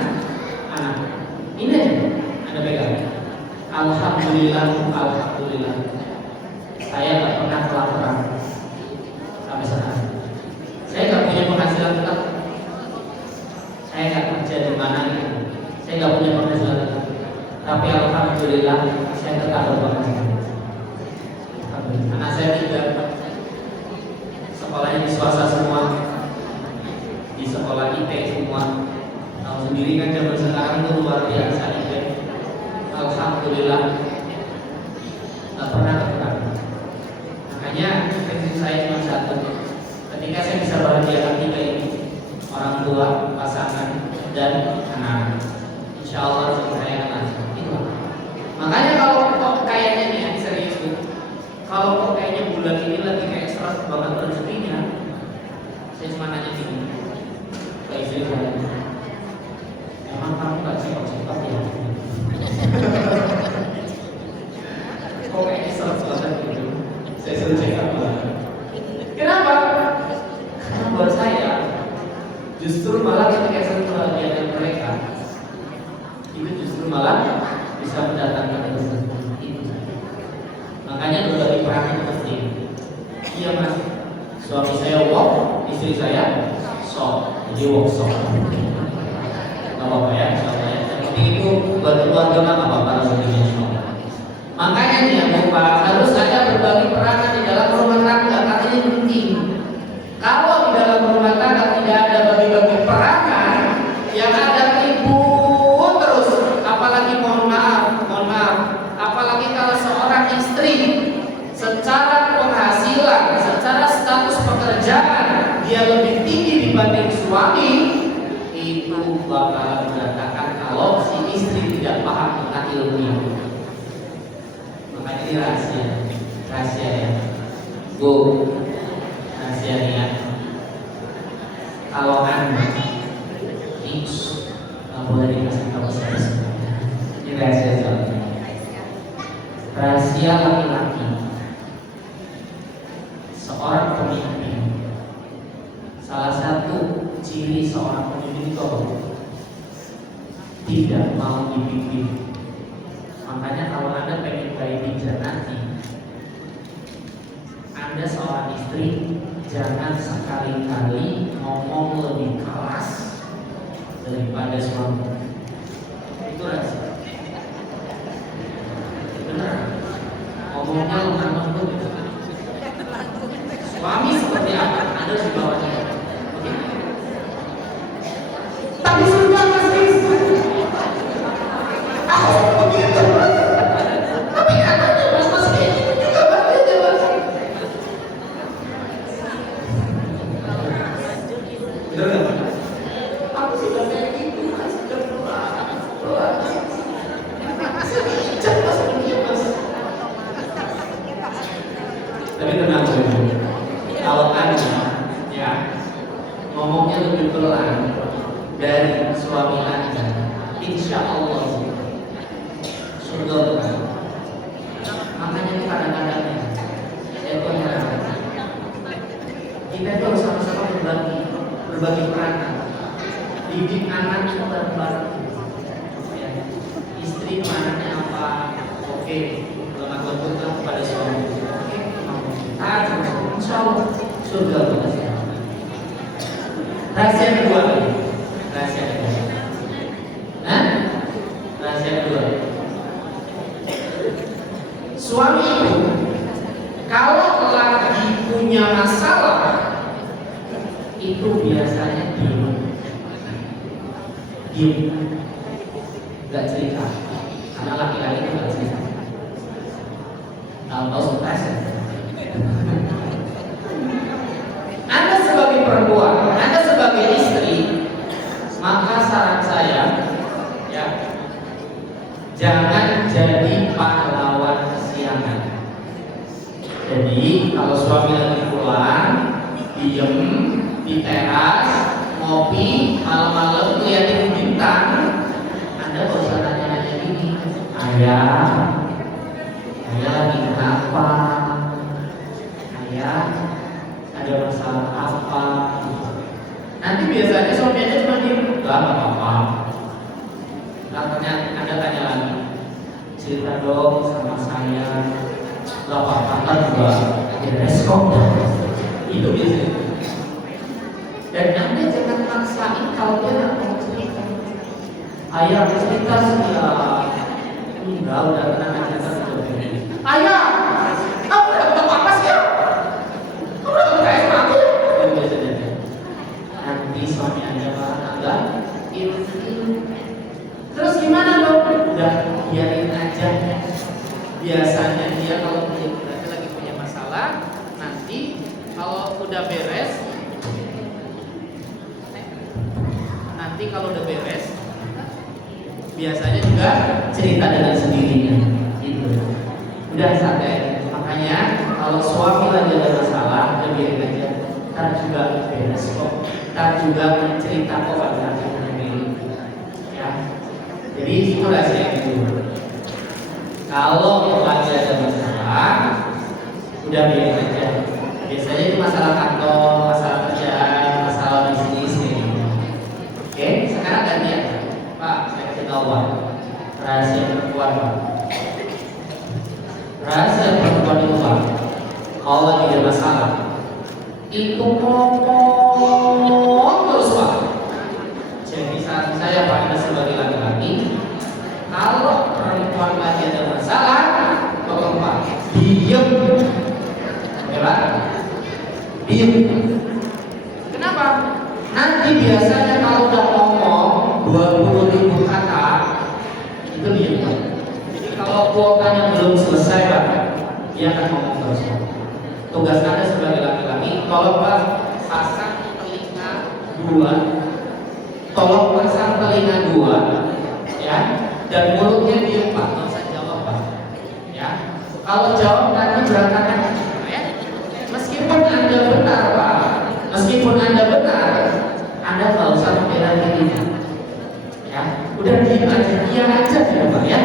anak. Ini aja Anda pegang. Alhamdulillah. Saya tak pernah kelaparan sampai sekarang. Saya nggak punya penghasilan tetap. Saya nggak kerja di mana gitu. Saya nggak punya penghasilan tetap. Tapi alhamdulillah saya tetap berpenghasilan. Anak saya 3, sekolahnya di swasta semua, di sekolah IT semua. Tahu sendiri kan zaman sekarang itu luar biasa IT. Alhamdulillah nggak pernah kekurangan. Makanya prinsip saya cuma satu. Ketika saya bisa bahagiakan 3 ini, orang tua, pasangan, dan anak, insya Allah saya akan lancar. Makanya kalau kok kayaknya nih, serius tuh, kalau kok kayaknya bulan ini lagi kayak stres banget rezekinya, saya cuma nanya gini ke istri saya, emang kamu gak cepat-cepat ya? Kok kayaknya stres banget gitu? Saya suruh check up banget. Kenapa? Karena buat saya justru malah ketika saya membahagiakan mereka, itu justru malah bisa mendatangkan rezeki itu. Makanya berbagi peran itu penting. Iya mas, suami saya walk, istri saya sok, jadi walk sok. Gak apa-apa ya, insyaallah ya. Yang penting itu bantu keluarga nggak apa-apa rezekinya insyaallah. Makanya nih ya Bapak, harus ada berbagi peranan di dalam rumah tangga, katanya penting. Kalau di dalam rumah tangga tidak ada bagi-bagi peranan, yang ada ribut terus. Apalagi mohon maaf, apalagi kalau seorang istri secara penghasilan, secara status pekerjaan dia lebih tinggi dibanding suami, itu bakal mendatangkan kalau si istri tidak paham tentang ilmu. Makanya ini rahasia ya, Bu, rahasia ya. Kalau Anda nggak boleh dikasih tahu saya. Ini rahasia soalnya. Rahasia laki-laki. Seorang pemimpin, salah satu ciri seorang pemimpin itu tidak mau dipimpin. Makanya kalau Anda pengen baik hijrah nanti, Anda seorang istri jangan sekali-kali ngomong lebih keras daripada suami. Itu rahasia. Benar. Ngomongnya lemah-lembut gitu. Suami seperti apa? Anda di bawahnya. Oke. Tapi sudah pasti. Aku begitu. Tapi katanya mas kayak gitu juga berarti mas. Bener nggak? Aku sudah kayak gitu mas. Sudah keluar. Saya mas begini mas. Tapi tenang dulu. Kalau Anda ya ngomongnya lebih pelan dari suami Anda, insya Allah surga bukan. Makanya itu kadang-kadang saya tuh heran, kita itu harus sama-sama berbagi peranan, didik anak itu bareng-bareng. Ya. Istri anaknya apa? Oke, lemah lembut kepada suami. Insya Allah surga bukan. Rahasia kedua. Rahasia kedua. Suami itu kalau lagi punya masalah itu biasanya diem, nggak cerita. Karena laki-laki itu nggak cerita. Tahu stres. Anda sebagai perempuan, Anda sebagai istri, maka saran saya, ya, jangan jadi pahlawan kesiangan. Jadi kalau suami lagi pulang, diem di teras, ngopi, malam-malam liatin bintang, Anda gak usah nanya-nanya gini, ayah lagi kenapa? Ayah ada masalah apa? Nanti biasanya suaminya cuma diem, gak apa-apa. Katanya Anda tanya lagi, cerita dong sama saya. Gak apa-apa kan juga ada respon. Itu biasanya. Dan Anda jangan maksain kalau dia nggak mau cerita. Ayah cerita sih ya. Enggak, udah tenang aja kan. Ayah, kamu udah ketemu apa sih ya? Kamu udah ketemu kayak aku? Itu biasanya. Nanti suami Anda marah enggak? Terus gimana dong? Udah biarin aja. Biasanya dia kalau lagi punya masalah, nanti kalau udah beres, biasanya juga cerita dengan sendirinya. Gitu. Udah santai. Makanya kalau suami lagi ada masalah, udah biarin aja. Ntar juga beres kok. Ntar juga cerita kok pada sendiri. Ya. Jadi itu rahasia itu. Kalau lagi ada masalah, udah biarin aja. Biasanya itu masalah kantor, masalah kerjaan, masalah bisnis. Oke, sekarang gantian. Pak, saya kasih tahu Pak. rahasia perempuan Pak. Rahasia perempuan itu Pak, kalau lagi ada masalah itu ngomong terus Pak. Jadi saat saya Pak sebagai laki-laki, kalau perempuan lagi ada masalah, tolong Pak, diam. Oke Pak, diam. Kenapa? Nanti biasanya kalau udah ngomong 20.000 kata itu diam Pak. Jadi kalau kuotanya belum selesai Pak, dia akan ngomong terus Pak. Tugas Anda sebagai laki-laki, tolong Pak pasang telinga 2, tolong pasang telinga 2, ya, dan mulutnya diam Pak, nggak usah jawab Pak, ya. Kalau jawab nanti berantakan, ya. Meskipun Anda benar Pak, meskipun Anda benar, Anda nggak usah membela diri, ya. Udah diam aja, dia aja ya Pak, ya.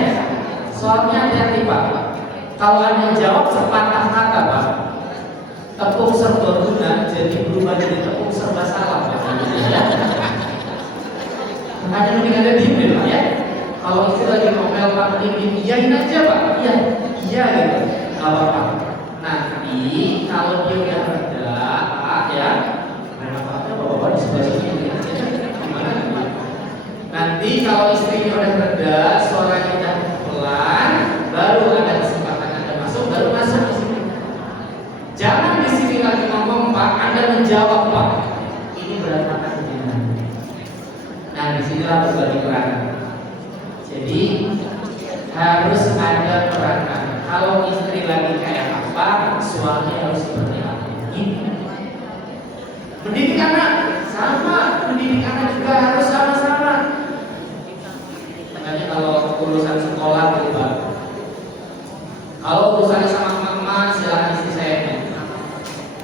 Soalnya hati-hati Pak, kalau Anda jawab sepatah kata Pak, tepung serba guna jadi berubah jadi tepung serba salah Pak. Makanya mending Anda diem deh Pak, ya. Kalau istri lagi ngomel Pak, mending iyain aja Pak, iya gitu, nggak apa-apa. Nanti kalau dia udah reda Pak, ya, bapak-bapak di sebelah sini ya. Gimana? Nanti kalau istrinya udah reda, suaranya udah pelan, baru ada kesempatan Anda masuk, baru masuk di sini. Jangan di sini lagi ngomong Pak, Anda menjawab Pak. Ini berantakan hubungan. Nah, disinilah berbagi peranan. Jadi harus ada peranan. Kalau istri lagi kayak apa, suami harus seperti apa. Gitu. Mendidik anak sama, mendidik anak juga harus sama-sama. Makanya kalau urusan sekolah gitu Pak, kalau urusannya sama mama silahkan istri saya.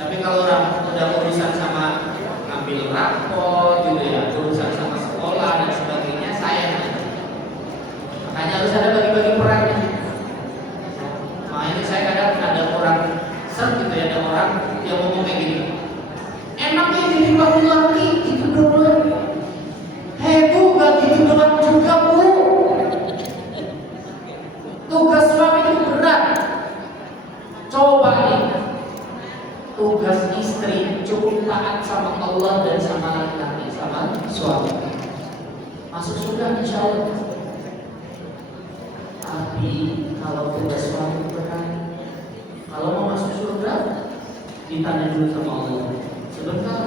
Tapi kalau udah urusan sama ngambil rapor gitu ya, urusan sama sekolah dan sebagainya, saya. Makanya harus ada bagi-bagi perannya. Makanya saya kadang ada orang gitu ya, ada orang yang ngomong kayak gini, enaknya jadi laki-laki gitu doang. Hei Bu, gak gitu doang juga Bu. Tugas suami itu berat. Coba nih, tugas istri cukup taat sama Allah dan sama laki-laki, sama suami, masuk surga insya Allah. Tapi kalau tugas suami berat, kalau mau masuk surga ditanya dulu sama Allah, sebentar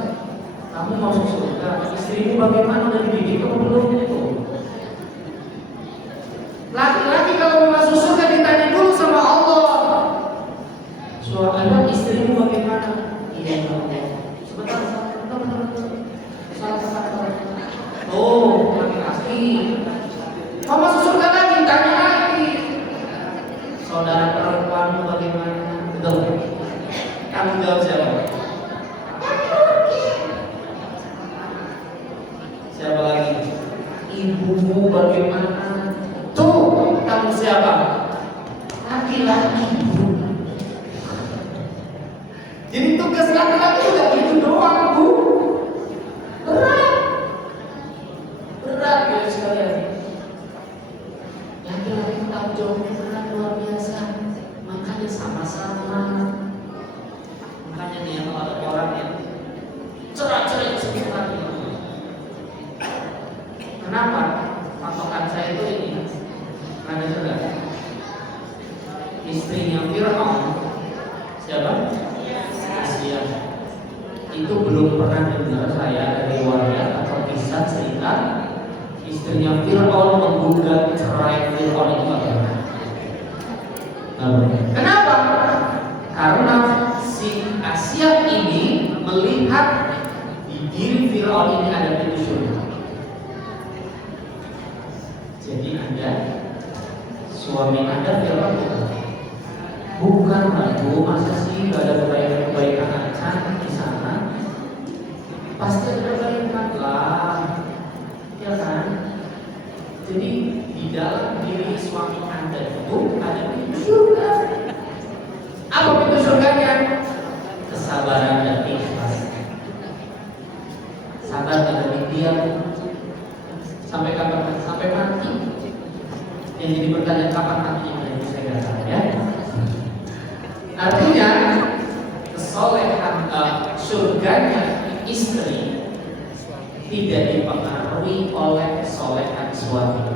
kamu masuk surga, istrimu bagaimana, udah dididik kamu belum itu? Laki-laki kalau mau masuk surga ditanya dulu sama Allah, suami istrimu bagaimana? Iya Allah. Sebentar. Oh, laki-laki. Mau masuk surga lagi, tanya lagi. Saudara perempuanmu bagaimana? Betul. Kamu jawab siapa? Siapa lagi? Ibumu bagaimana? Tuh, kamu siapa? Laki-laki. Jadi tugas laki-laki udah gitu doang Bu. Berat ya sekalian. Laki-laki tanggung jawabnya berat luar biasa. Makanya sama-sama. Makanya nih kalau ada orang yang cerai sebentar. Kenapa? Patokan saya itu ini. Ada juga istrinya Fir'aun. Siapa? Asia. Itu belum pernah dengar saya dari riwayat atau kisah cerita istrinya Fir'aun menggugat cerai Fir'aun itu nggak pernah. Kenapa? Karena si Asia ini melihat di diri Fir'aun ini ada pintu surga. Jadi Anda suami Anda Fir'aun bukan Bu, masa sih gak ada kebaikan acan di sana? Pasti ada kebaikan lah, ya kan? Jadi di dalam diri suami Anda itu ada pintu surga. Apa pintu surganya? Kesabaran dan ikhlas. Sabar dengan diam sampai kapan? Sampai mati. Yang jadi pertanyaan kapan matinya itu saya nggak tahu ya. Artinya kesolehan surganya istri tidak dipengaruhi oleh kesolehan suami.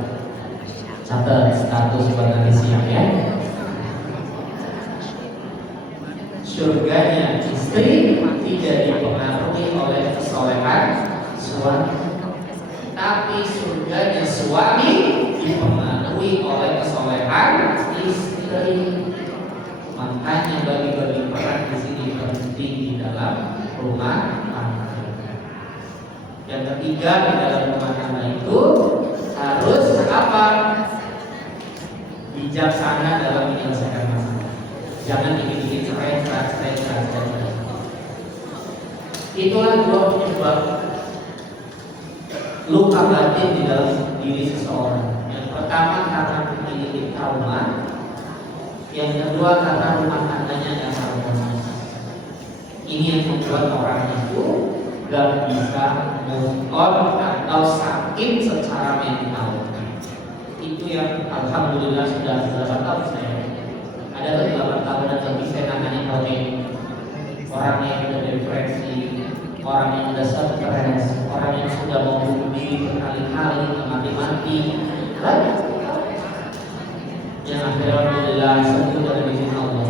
Catat status buat nanti siang ya. Surganya istri tidak dipengaruhi oleh kesolehan suami, tapi surganya suami dipengaruhi oleh kesolehan istri. Makanya bagi-bagi peran di sini penting di dalam rumah tangga. Yang ketiga di dalam rumah tangga itu harus apa? Bijaksana dalam menyelesaikan masalah. Jangan dikit-dikit cerai. Itulah dua penyebab luka batin di dalam diri seseorang. Yang pertama karena memiliki trauma, yang kedua karena rumah tangganya yang harmonis. Ini yang membuat orang itu gak bisa move on atau sakit secara mental. Itu yang alhamdulillah sudah 8 tahun saya. Ada 8 tahun dan lebih saya nangani orang yang sudah depresi, orang yang sudah stres, orang yang sudah mau bunuh diri berkali-kali, mati-mati, banyak. Yang akhirnya alhamdulillah sembuh dari izin Allah.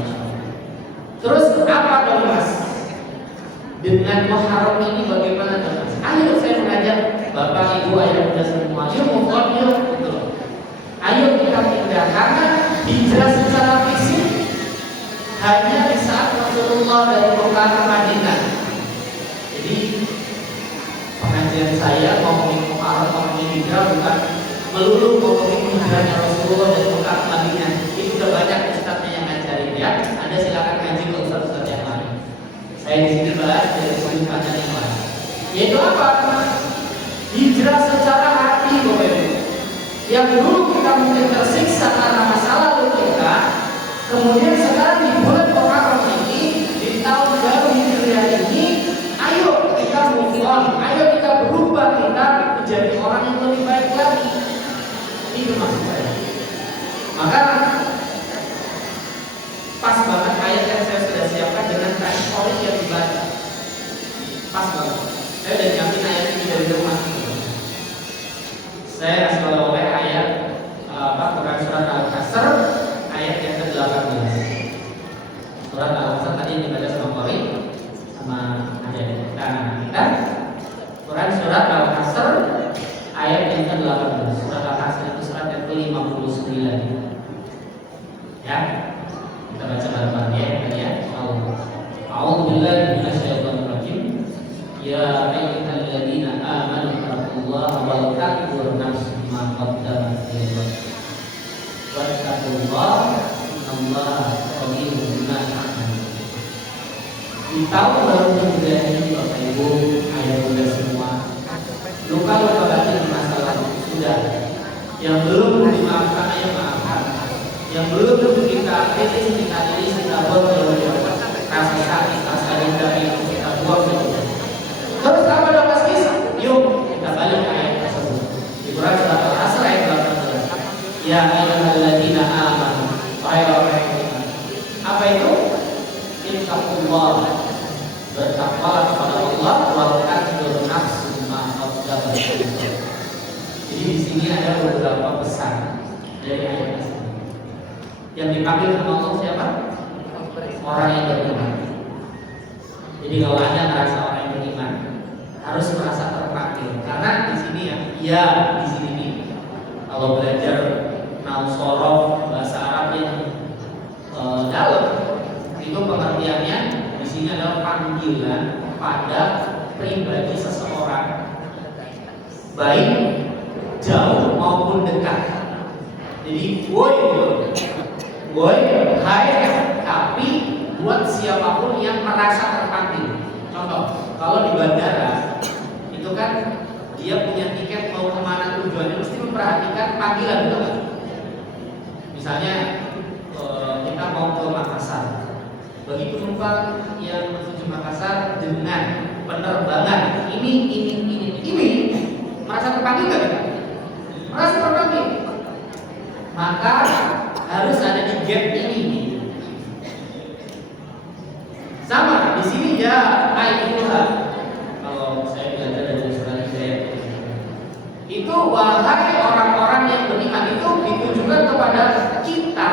Terus apa dong mas? Dengan Muharram ini bagaimana dong mas? Ayo saya mengajak bapak ibu ayah muda semua, yuk move on yuk, gitu. Ayo kita pindah karena hijrah secara fisik hanya di saat Rasulullah dari Mekah ke Madinah. Jadi pengajian saya ngomongin Muharram, ngomongin hijrah bukan melulu ngomongin hijrahnya Rasulullah dari Mekah ke Madinah. Itu sudah banyak ustadznya yang ngajarin ya. Anda silakan ngaji ke ustadz-ustadz yang lain. Saya di sini bahas dari sudut pandang yang lain. Yaitu apa? Hijrah secara hati, Bapak Ibu. Yang dulu kita mungkin tersiksa karena masa lalu kita, kemudian sekarang di bulan Muharram ini, di tahun baru Hijriah ini, ayo kita move on, ayo kita berubah, kita menjadi orang yang lebih baik lagi. Itu maksud saya. Maka pas banget ayat yang saya sudah siapkan dengan historik yang dibaca. Pas banget. Saya udah nyiapin ayat ini dari rumah. Saya kasih oleh ayat Quran surat Al-Kasr ayat yang ke-18. Surat Al-Kasr tadi yang dibaca sama Kori sama adik kita. Quran surat Al-Kasr ayat yang ke-18. Surat Al-Kasr itu surat yang ke-59. Ya. Kita baca bareng-bareng ya. A'udzubillahi minasyaitonir rajim. Ya ayyuhalladzina amanu taqullaha wal tanzur nafsum ma qaddamat lighad. Wattaqullaha innallaha khabirun bima ta'malun. Di tahun baru Hijriah ini Bapak Ibu, ayah bunda semua, luka-luka batin di masa lalu sudah. Yang belum dimaafkan ayo maafkan. Yang belum kita kritis, kita buang jauh-jauh. Rasa sakit, rasa dendam itu kita buang jauh. Terus apa dong mas kisah? Yuk kita balik ayat tersebut. Di Quran surat Al-Asr ayat 18. Ya ayyuhalladzina amanu, wahai orang yang beriman. Apa itu? Ittaqullah, bertakwalah kepada Allah, wa tanzur nafsum ma qaddamat lighad. Jadi di sini ada beberapa pesan dari ayat tersebut. Yang dipanggil sama Allah siapa? Orang yang beriman. Jadi kalau Anda merasa orang yang beriman, harus merasa terpanggil. Karena di sini ya di sini nih. Kalau belajar nausorof bahasa Arab yang dalam, itu pengertiannya di sini adalah panggilan pada pribadi seseorang, baik jauh maupun dekat. Jadi woi, hai, tapi buat siapapun yang merasa terpanggil. Contoh, kalau di bandara itu kan dia punya tiket mau kemana tujuannya, mesti memperhatikan panggilan, betul kan? Misalnya kita mau ke Makassar, bagi penumpang yang menuju Makassar dengan penerbangan ini merasa terpanggil nggak? Merasa terpanggil. maka harus ada di gap ini. Sama di sini ya ayuha. Kalau saya belajar dari surah Hidayat itu, wahai orang-orang yang beriman, itu ditujukan kepada kita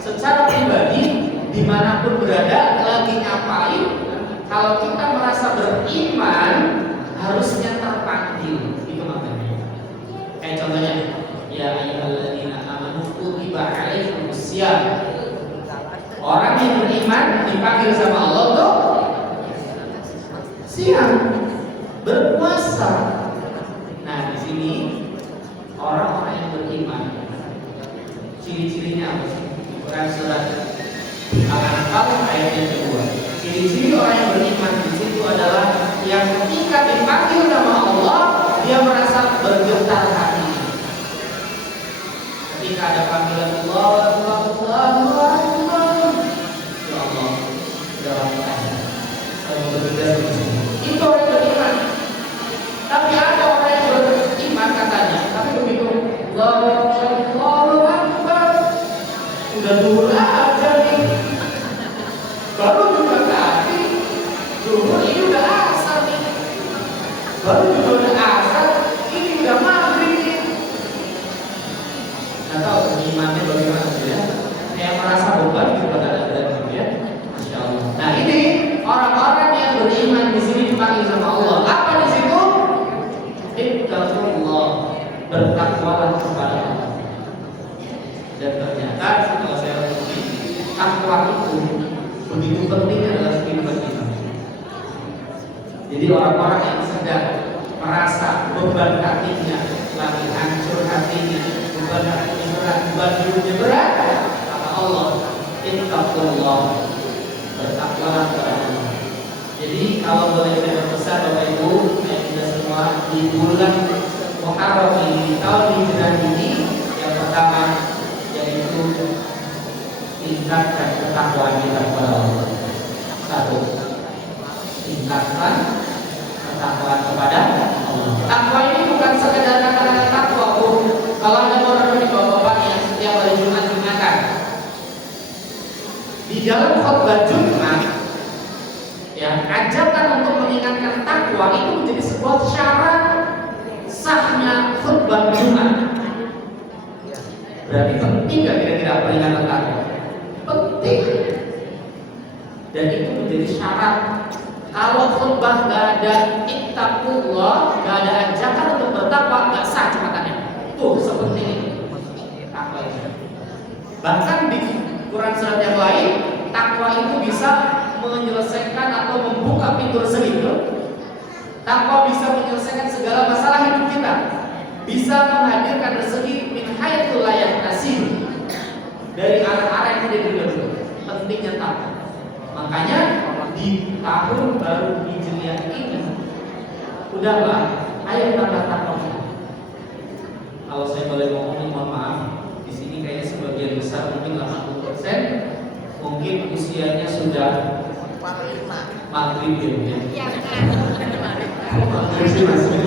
secara pribadi dimanapun berada, lagi ngapain. Kalau kita merasa beriman harusnya terpanggil, itu makanya. Kayak contohnya, ya ayyuhalladzina amanu kutiba alaikumusiyam. Orang yang beriman dipanggil sama Allah tuh siang berpuasa. Nah di sini orang-orang yang beriman ciri-cirinya apa sih? Quran surat Al-Anfal ayat yang kedua. Ciri-ciri orang yang beriman di situ adalah yang ketika dipanggil nama Allah dia merasa bergetar hati. Ketika ada panggilan Allah, ya Allah, dalam itu orang beriman. Tapi ada orang yang beriman katanya, tapi begitu Allahu Akbar, udah dulu aja nih, baru juga tadi dulu ini udah asar nih, baru juga udah asar, ini udah maghrib nih. Nggak tahu imannya bagaimana ya? Saya merasa beban juga ada ya. Masya Allah. Nah ini orang-orang yang beriman di sini dipanggil sama Allah. Apa di situ? Ittaqullah, bertakwalah kepada Allah. Dan ternyata kalau saya renungi, takwa itu begitu pentingnya dalam kehidupan kita. Jadi orang-orang yang sedang merasa beban hatinya lagi hancur hatinya, beban hatinya berat, beban hidupnya berat, kata Allah, ittaqullah, bertakwalah kepada Allah. Jadi kalau boleh saya berpesan Bapak Ibu dan kita semua di bulan Muharram ini, tahun Hijrah ini, yang pertama yaitu tingkatkan ketakwaan kita kepada Allah. Satu, tingkatkan ketakwaan kepada Allah. Takwa ini bukan sekedar kata-kata takwa, Bu. Kalau ada orang di bapak-bapak yang setiap hari Jumatan, di dalam khutbah Jumat, ya, ajakan untuk mengingatkan takwa itu menjadi sebuah syarat sahnya khutbah Jumat. Berarti penting gak kira-kira peringatan takwa? Penting. Dan itu menjadi syarat. Kalau khutbah gak ada ittaqullah, gak ada ajakan untuk bertakwa, gak sah Jumatannya. Tuh sepenting ini takwa itu. Bahkan di Quran surat yang lain, takwa itu bisa menyelesaikan atau membuka pintu rezeki. Takwa bisa menyelesaikan segala masalah hidup kita, bisa menghadirkan rezeki min haitsu la yahtasib, dari arah-arah yang tidak diduga. Pentingnya takwa. Makanya di tahun baru Hijriah ini, udahlah, ayo tambah takwa. Kalau saya boleh ngomong, mohon maaf, di sini kayaknya sebagian besar mungkin 80% mungkin usianya sudah maghrib ya. Iya kan. Maghrib sih masih.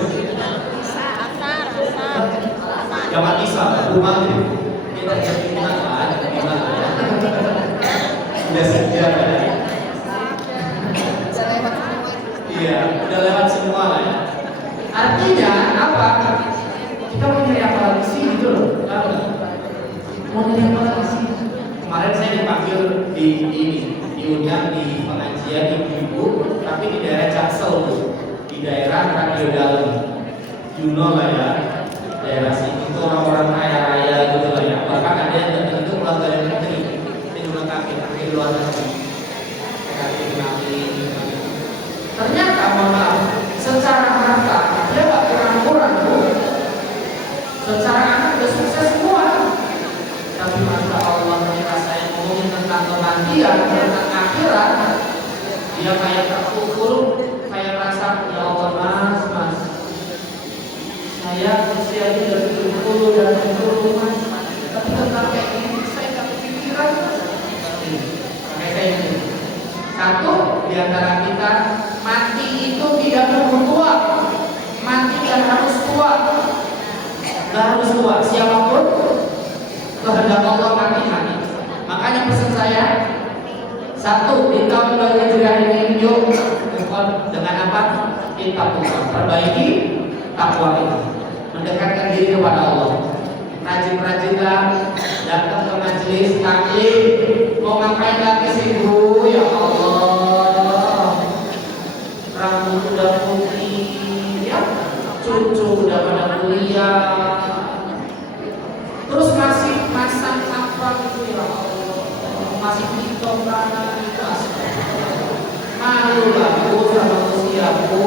Jamat Isya, maghrib. Kita jadi gimana? Sudah sejarah ya. Iya, udah lewat semua lah ya. Artinya apa? Kita mau nyari apa lagi sih gitu loh? Mau nyari apa lagi sih? Kemarin saya dipanggil diundang di pengajian ibu-ibu, tapi di daerah Jaksel tuh, di daerah Radio Dali, Juno lah ya, daerah sini itu orang-orang kaya-raya gitu lah ya. Bahkan ada yang tertentu pulang dari negeri, itu melengkapi di luar negeri. Ternyata malah secara harta dia gak kurang-kurang tuh, secara anak udah sukses semua. Tapi Masya Allah ketika saya ngomongin tentang kematian, tentang akhirat, dia kayak terpukul, kayak merasa, ya Allah mas, saya usianya udah 70 dan 70 mas, tapi tentang kayak gini saya gak kepikiran mas. Makanya saya ini satu diantara kita, mati itu tidak perlu tua, mati kan harus tua, gak harus tua siapapun. kehendak Allah mati. Makanya pesan saya, satu, di tahun baru Hijriah ini yuk dengan apa? Kita perbaiki takwa ini, mendekatkan diri kepada Allah. Rajin-rajinlah datang ke majelis taklim. Mau ngapain lagi sih Bu? Ya Allah, rambut udah putih, ya, cucu udah pada kuliah, terus masih masang apa gitu ya Allah, masih tiktok kanan itu malu lah Bu sama usia Bu,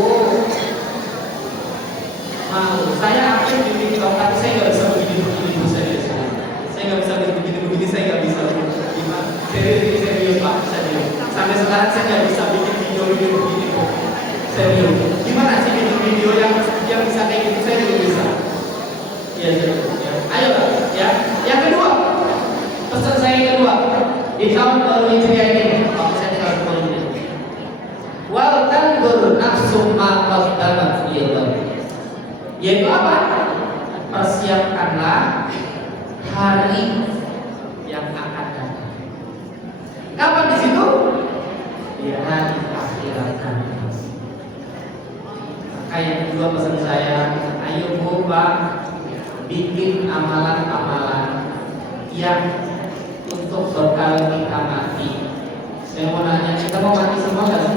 malu. Saya aktif di tiktok tapi saya nggak bisa begini Bu, saya nggak bisa begini, saya nggak bisa gimana serius Pak, serius sampai sekarang saya nggak bisa bikin video begini Bu, serius. Gimana sih bikin video yang bisa kayak gitu, saya tidak bisa. Ya, ayo ya. Yang kedua, pesan saya yang kedua di tahun baru Hijriah ini, saya tinggal 10 menit. Wal tandur nafsu ma qaddamat yaitu apa? Persiapkanlah hari yang akan datang. Kapan di situ? Di hari akhirat nanti. Maka yang kedua pesan saya, ayo Bu Pak, bikin amalan-amalan yang untuk bekal kita mati. Saya mau nanya, kita mau mati semua kan?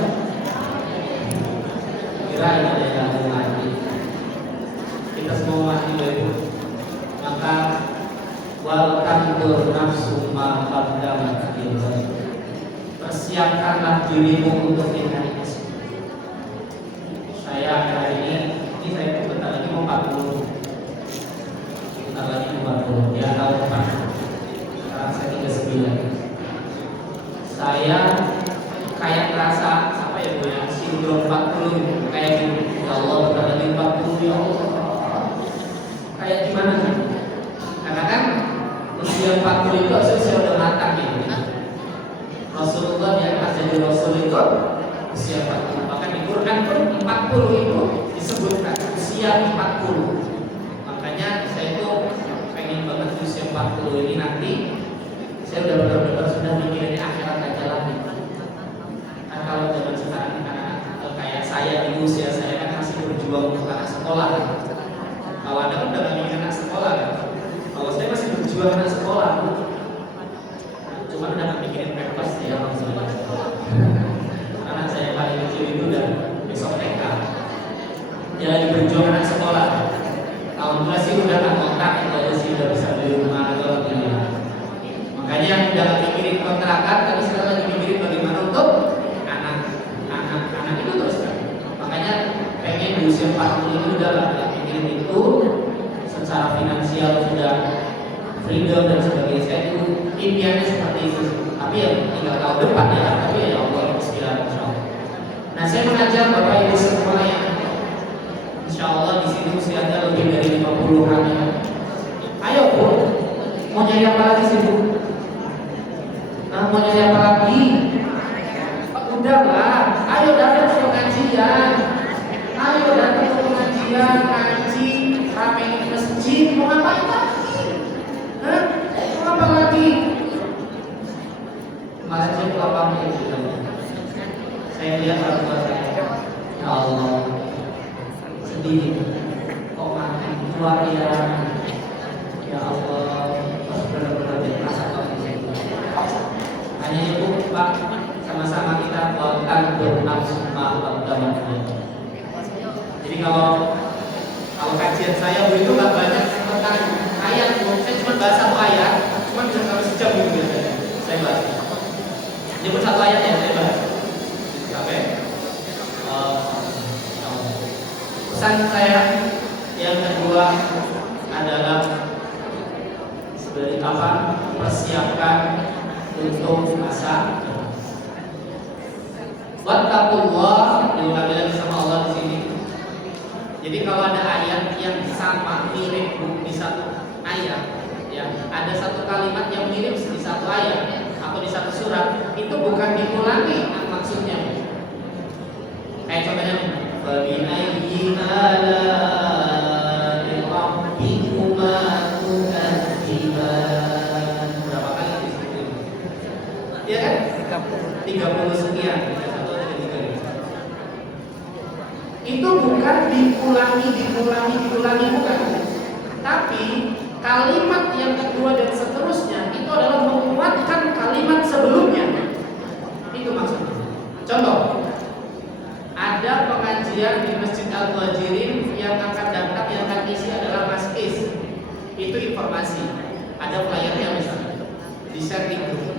Kira ini ada yang mau mati. Kita semua mati Bu. Maka wal tandur nafsu ma qaddamat lighad. Persiapkanlah dirimu untuk hari esok. Saya hari ini saya bentar lagi mau 40. Bentar lagi mau 40. Ya tahun depan. Sekarang saya 39. Saya kayak merasa apa ya Bu ya, sindrom 40 kayak gini. Ya Allah, bentar lagi 40 ya Allah. Kayak gimana nih? Karena kan usia 40 itu usia udah matang gitu. Rasulullah yang jadi Rasul itu usia 40. Bahkan di Quran pun 40 itu disebutkan usia 40. Makanya saya itu pengen banget usia 40 ini nanti saya udah benar-benar sudah mikirin akhirat aja lagi. Kan kalau zaman sekarang kayak saya di usia saya kan masih berjuang untuk anak sekolah. Kalau Anda kan udah mikirin anak sekolah kan. Kalau saya masih berjuang anak sekolah. Cuma udah mikirin pepes ya maksudnya. Anak saya paling kecil itu udah besok TK. Dia lagi berjuang anak sekolah. Alhamdulillah sih udah nggak kontrak, itu aja sih udah bisa beli rumah atau gini. Makanya udah nggak mikirin kontrakan, tapi sekarang lagi mikirin bagaimana untuk anak itu terus kan. Makanya pengen di usia 40 itu udah nggak mikirin itu, secara finansial sudah freedom dan sebagainya. Saya itu impiannya seperti itu. Tapi ya tinggal tahun depan ya. Tapi ya Allah bismillah. Nah saya mengajak Bapak Ibu semua yang insya Allah di sini usianya lebih dari 50-an. Ayo Bu, mau nyari apa lagi sih Bu? Nah, mau nyari apa lagi? Udah lah, ayo datang ke pengajian. Ayo datang ke pengajian, ngaji, ramein masjid. Mau ngapain lagi? Hah? Mau apa lagi? Kemarin saya ke lapangan itu. Saya lihat orang tua saya. Ya Allah, sedih. Kok mati tua ya? Ya Allah, benar-benar dirasa kondisi. Hanya itu Pak, sama-sama kita bahkan bernafsu ma'abdaman. Jadi kalau kajian saya itu nggak banyak tentang ayat, saya cuma bahas satu ayat, cuma bisa sampai sejam gitu saya bahas. Jadi satu ayat ya saya bahas. Oke. Pesan saya yang kedua adalah sebagai apa? Persiapkan untuk masa wattaqullah, diulangi lagi sama Allah di sini. Jadi kalau ada ayat yang sama mirip di satu ayat, ya ada satu kalimat yang mirip di satu ayat atau di satu surat, itu bukan diulangi maksudnya. Kayak contohnya, "Fabi ayyi ala'i rabbikuma tukadziban." 30 sekian, 31 atau 33. Itu bukan diulangi bukan. Tapi kalimat yang kedua dan seterusnya itu adalah menguatkan kalimat sebelumnya. Itu maksudnya. Contoh, ada pengajian di Masjid Al-Muhajirin yang akan datang, yang akan isi adalah maskis. Itu informasi. Ada flyernya misalnya, di-share di grup.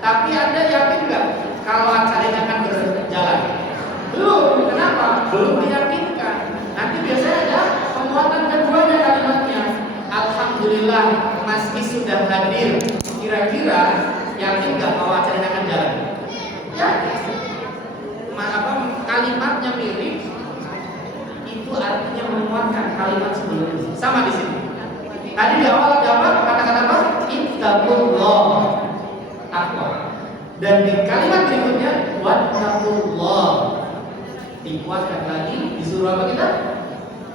Tapi Anda yakin nggak kalau acaranya akan berjalan? Belum. Kenapa? Belum diyakinkan. Nanti biasanya ada penguatan keduanya kalimatnya. Alhamdulillah, maskis sudah hadir. Kira-kira yakin nggak bahwa acaranya akan jalan? Yakin. Kalimatnya mirip, itu artinya menguatkan kalimat sebelumnya. Sama di sini. Tadi di awal ada apa? Kata-kata apa? Ittaqullah, takwa. Dan di kalimat berikutnya wattaqullah, dikuatkan lagi, disuruh apa kita?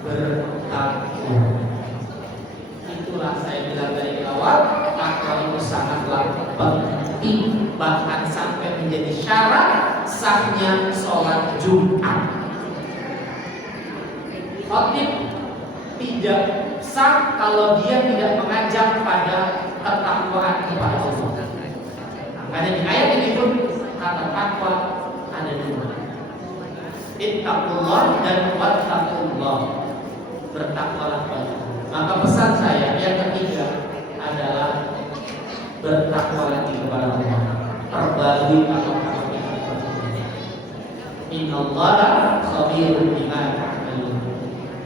Bertakwa. Itulah saya bilang dari awal, takwa itu sangatlah penting, bahkan sampai menjadi syarat sahnya sholat Jumat. Khotib tidak sah kalau dia tidak mengajak pada ketakwaan kepada Allah. Makanya di ayat ini pun kata takwa ada dua, ittaqullah dan wattaqullah, bertakwalah kepada. Maka pesan saya yang ketiga adalah bertakwa lagi kepada Allah. Perbarui takwa kita. Innallaha khabirun bima ta'malun.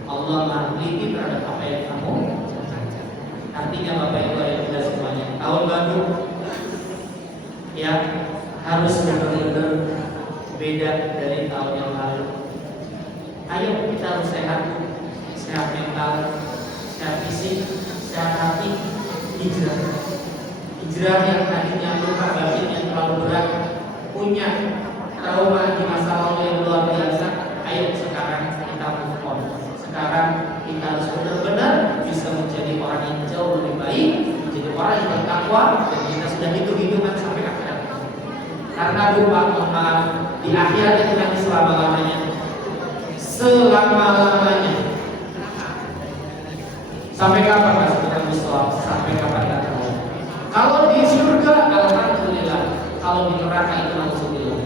Allah Maha teliti terhadap apa yang kamu kerjakan. Artinya Bapak Ibu yang sudah semuanya, tahun baru yang harus benar-benar beda dari tahun yang lalu. Ayo kita harus sehat, sehat mental, sehat fisik, sehat hati. Hijrah yang tadinya luka batin yang terlalu berat, punya trauma di masa lalu yang luar biasa. Ayo sekarang kita move on. Sekarang kita harus benar-benar bisa menjadi orang yang jauh lebih baik, menjadi orang yang bertakwa, dan kita sudah hitung-hitungan sampai akhirat. Karena lupa maaf, di akhirat itu nanti selama-lamanya. Sampai kapan Mas kita bersoal? Sampai kapan kita tahu? Kalau di surga, alhamdulillah. Kalau di neraka itu alhamdulillah.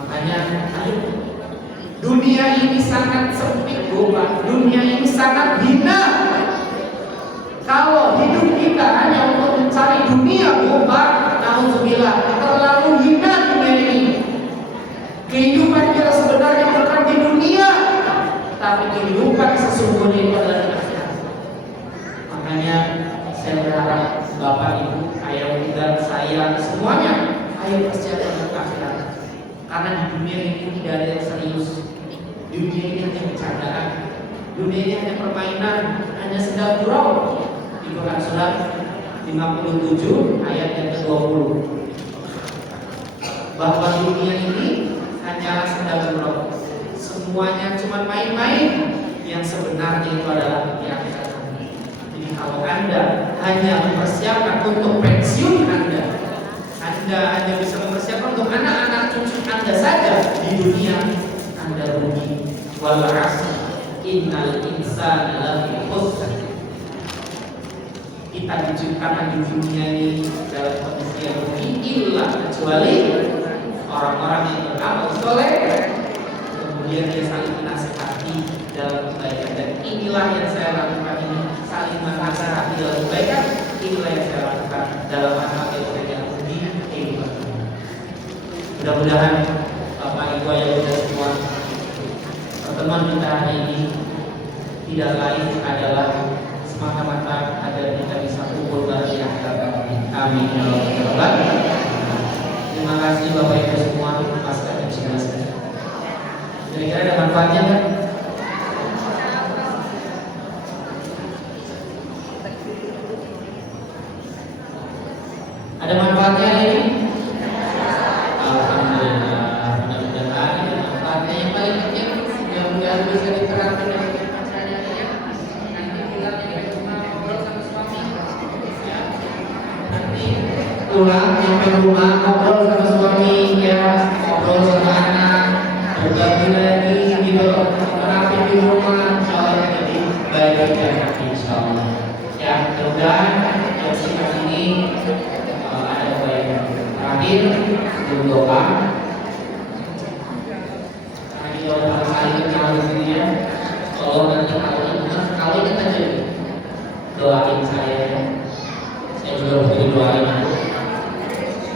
Makanya, ayo. Dunia ini sangat sempit, Bapak. Dunia ini sangat hina. Kalau hidup kita hanya untuk mencari dunia, Bapak, alhamdulillah, terlalu hina dunia ini. Kehidupan kita sebenarnya bukan di dunia, tapi kehidupan sesungguhnya itu adalah di akhirat. Makanya saya berharap Bapak Ibu, ayah bunda, saya semuanya, ayo persiapkan untuk akhirat. Karena di dunia ini tidak ada yang serius. Dunia ini hanya bercandaan. Dunia ini hanya permainan, hanya sedang gurau. Di Quran surat 57 ayat yang ke-20. Bahwa dunia ini hanyalah sedang gurau. Semuanya cuma main-main. Yang sebenarnya itu adalah di akhirat. Jadi kalau Anda hanya mempersiapkan untuk pensiun Anda hanya bisa mempersiapkan untuk anak-anak cucu Anda saja di dunia, Anda rugi. Wal 'asr innal insana lafi khusr. Kita diciptakan di dunia ini dalam kondisi yang rugi, illa kecuali orang-orang yang beramal soleh, kemudian dia saling menasihati dalam kebaikan. Dan inilah yang saya lakukan ini, saling menasihati dalam kebaikan. Inilah yang saya lakukan dalam amal yang rugi kehidupan. Mudah-mudahan Bapak Ibu yang sudah semua, pertemuan kita hari ini tidak lain adalah semata-mata agar kita bisa kumpul di akhirat. Amin ya rabbal alamin. Terima kasih Bapak Ibu semua atas kebersamaan. Kira-kira ada manfaatnya kan? Ada manfaatnya ini? Alhamdulillah. Mudah-mudahan ada manfaatnya yang paling penting. Mudah-mudahan bisa diterapkan dalam kehidupan sehari-hari ya. Nanti pulang di rumah ngobrol sama suami. Ya. Nanti pulang sampai rumah ngobrol sama suami. di rumah, insya Allah jadi baik dan hati insya Allah. Ya, mudah-mudahan sesi kali ini ada baik. Terakhir berdoa. Kami doa saling kenal dulu ya. Kalau nanti kalau ingat aja doain saya. Saya juga boleh doain aku.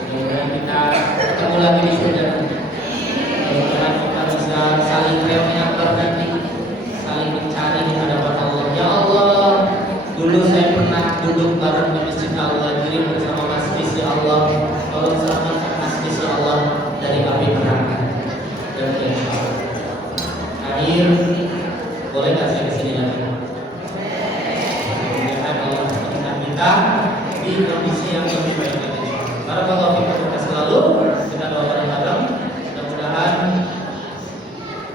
Semoga kita ketemu lagi di surga. Mudah-mudahan kita bisa saling menyabar nanti, saling mencari di hadapan Allah. Ya Allah, dulu saya pernah duduk bareng di masjid Al-Ghazali bersama Mas ya Allah. Tolong selamatkan Mas ya Allah dari api neraka. Dan insya Allah. Akhir, boleh nggak saya kesini lagi? Mudah-mudahan Allah mempertemukan kita di kondisi yang lebih baik lagi. Barakallahu fikum. Kita selalu kita doa bareng-bareng. Mudah-mudahan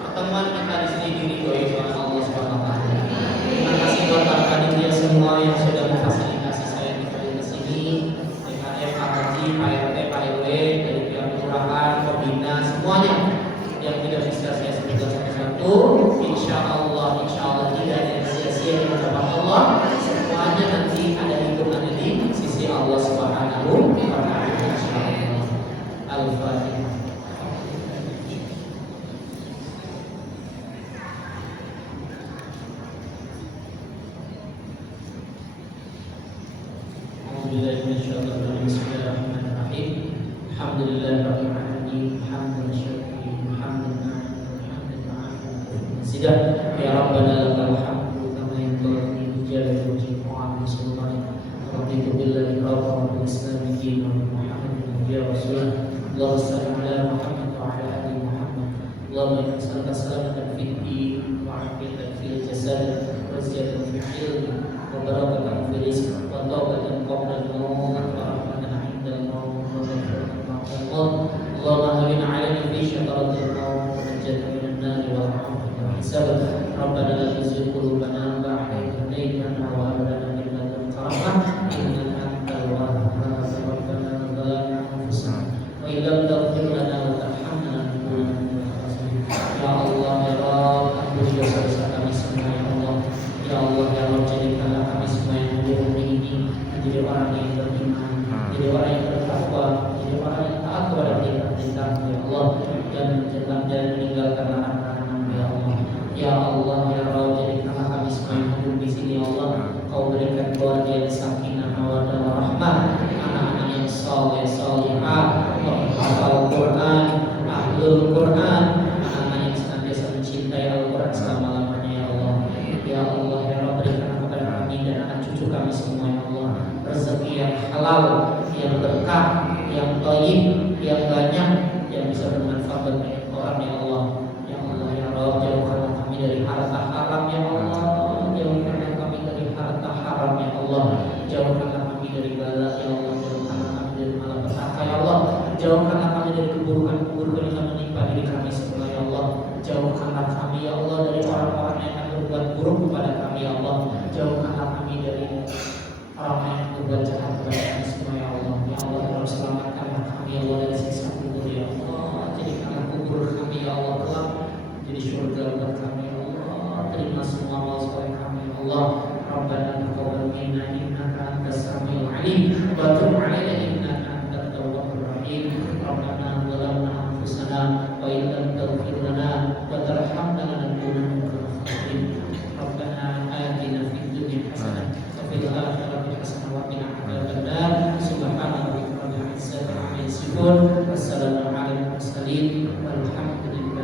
pertemuan kita di sini diridhoi oleh Allah Subhanahu wa taala. Terima kasih buat para panitia semua yang sudah memfasilitasi saya di sini. DKM, Pak Haji, Pak RT, Pak RW, dari pihak kelurahan, pembina, semuanya yang tidak bisa saya sebutkan satu-satu. Insya Allah tidak ada sia-sia di hadapan Allah. Semuanya nanti ada hitungannya di sisi Allah Subhanahu wa taala. Insyaallah. Al-Fatihah. Bismillahirrahmanirrahim. Alhamdulillahirabbil alamin. Hamdan syukuran, hamdan sidah. Ya Rabbana lakal hamdu kama yanbaghi li jalali wajhika wa 'azimi sultanika. Raditu billahi rabban wa bil islami dinan wa Muhammadin nabiyyan wa rasulan. Allahumma shalli ala Muhammad wa ala ali Muhammad. Allahumma inna nas'aluka salamatan fid din wa 'afiyatan fil jasad wa ziyadatan fil ilmi wa barakatan fil rizq wa tawbatan qabla al-maut wa rahmatan 'inda al-maut wa maghfiratan ba'da al-maut. Allahumma hadina 'alaina fi syataratil maut wa najjatna minan nar wa rahmatan hisab. Rabbana la tuzigh qulubana ba'da idh hadaytana wa hab lana min ladunka rahmah innaka antal wahhab. Rabbana zalamna anfusana wa illam taghfir lana wa tarhamna lanakunanna minal khasirin. Ya Allah ya Rabb, ampuni dosa-dosa kami semua ya Allah. Ya Allah ya Rabb, jadikanlah kami semua yang hadir ini menjadi orang yang beriman, menjadi orang yang bertakwa, menjadi orang yang taat kepada perintah-perintah ya Allah, dan meninggalkan larangan ya Allah. Ya Allah ya Rabb, jadikanlah kami semua yang hadir di sini ya Allah. Kau berikan keluarga yang sakinah mawaddah warahmah, anak-anak yang saleh salihah, hafal Quran, ahlul Quran, anak-anak yang senantiasa mencintai Al-Quran selama-lamanya ya Allah. Ya Allah ya Rabb, berikan kepada kami dan anak cucu kami semua ya Allah rezeki yang halal, yang berkah, yang thayyib, yang banyak, yang bisa bermanfaat bagi orang ya Allah. Ya Allah ya Rabb, jauhkanlah kami dari harta haram ya Allah. Jauhkanlah kami dari harta haram ya Allah. Jauhkanlah kami dari bala ya Allah. Jauhkanlah kami dari malapetaka ya Allah. Jauhkanlah kami dari keburukan-keburukan yang akan menimpa diri kami semua ya Allah. Jauhkanlah kami ya Allah dari orang-orang yang akan berbuat buruk kepada kami ya Allah. Jauhkanlah kami dari orang yang berbuat jahat kepada kami semua ya Allah. Ya Allah ya Rabb, selamatkanlah kami ya Allah dari siksa kubur ya Allah. Jadikanlah kubur kami ya Allah kelak jadi surga buat kami ya Allah. Terima semua amal soleh kami ya Allah. Rabbana taqabbal minna innaka antas samiul alim wa tub 'alaina innaka antat tawwabur rahim. Rabbana zalamna anfusana wa illam taghfir lana wa tarhamna lanakunanna minal khasirin. Rabbana atina fid dunya hasanah wa fil akhirati hasanah wa qina adzabannar. Subhana rabbika rabbil izzati amma yasifun. Wassalamu ala al mursalin walhamdulillah.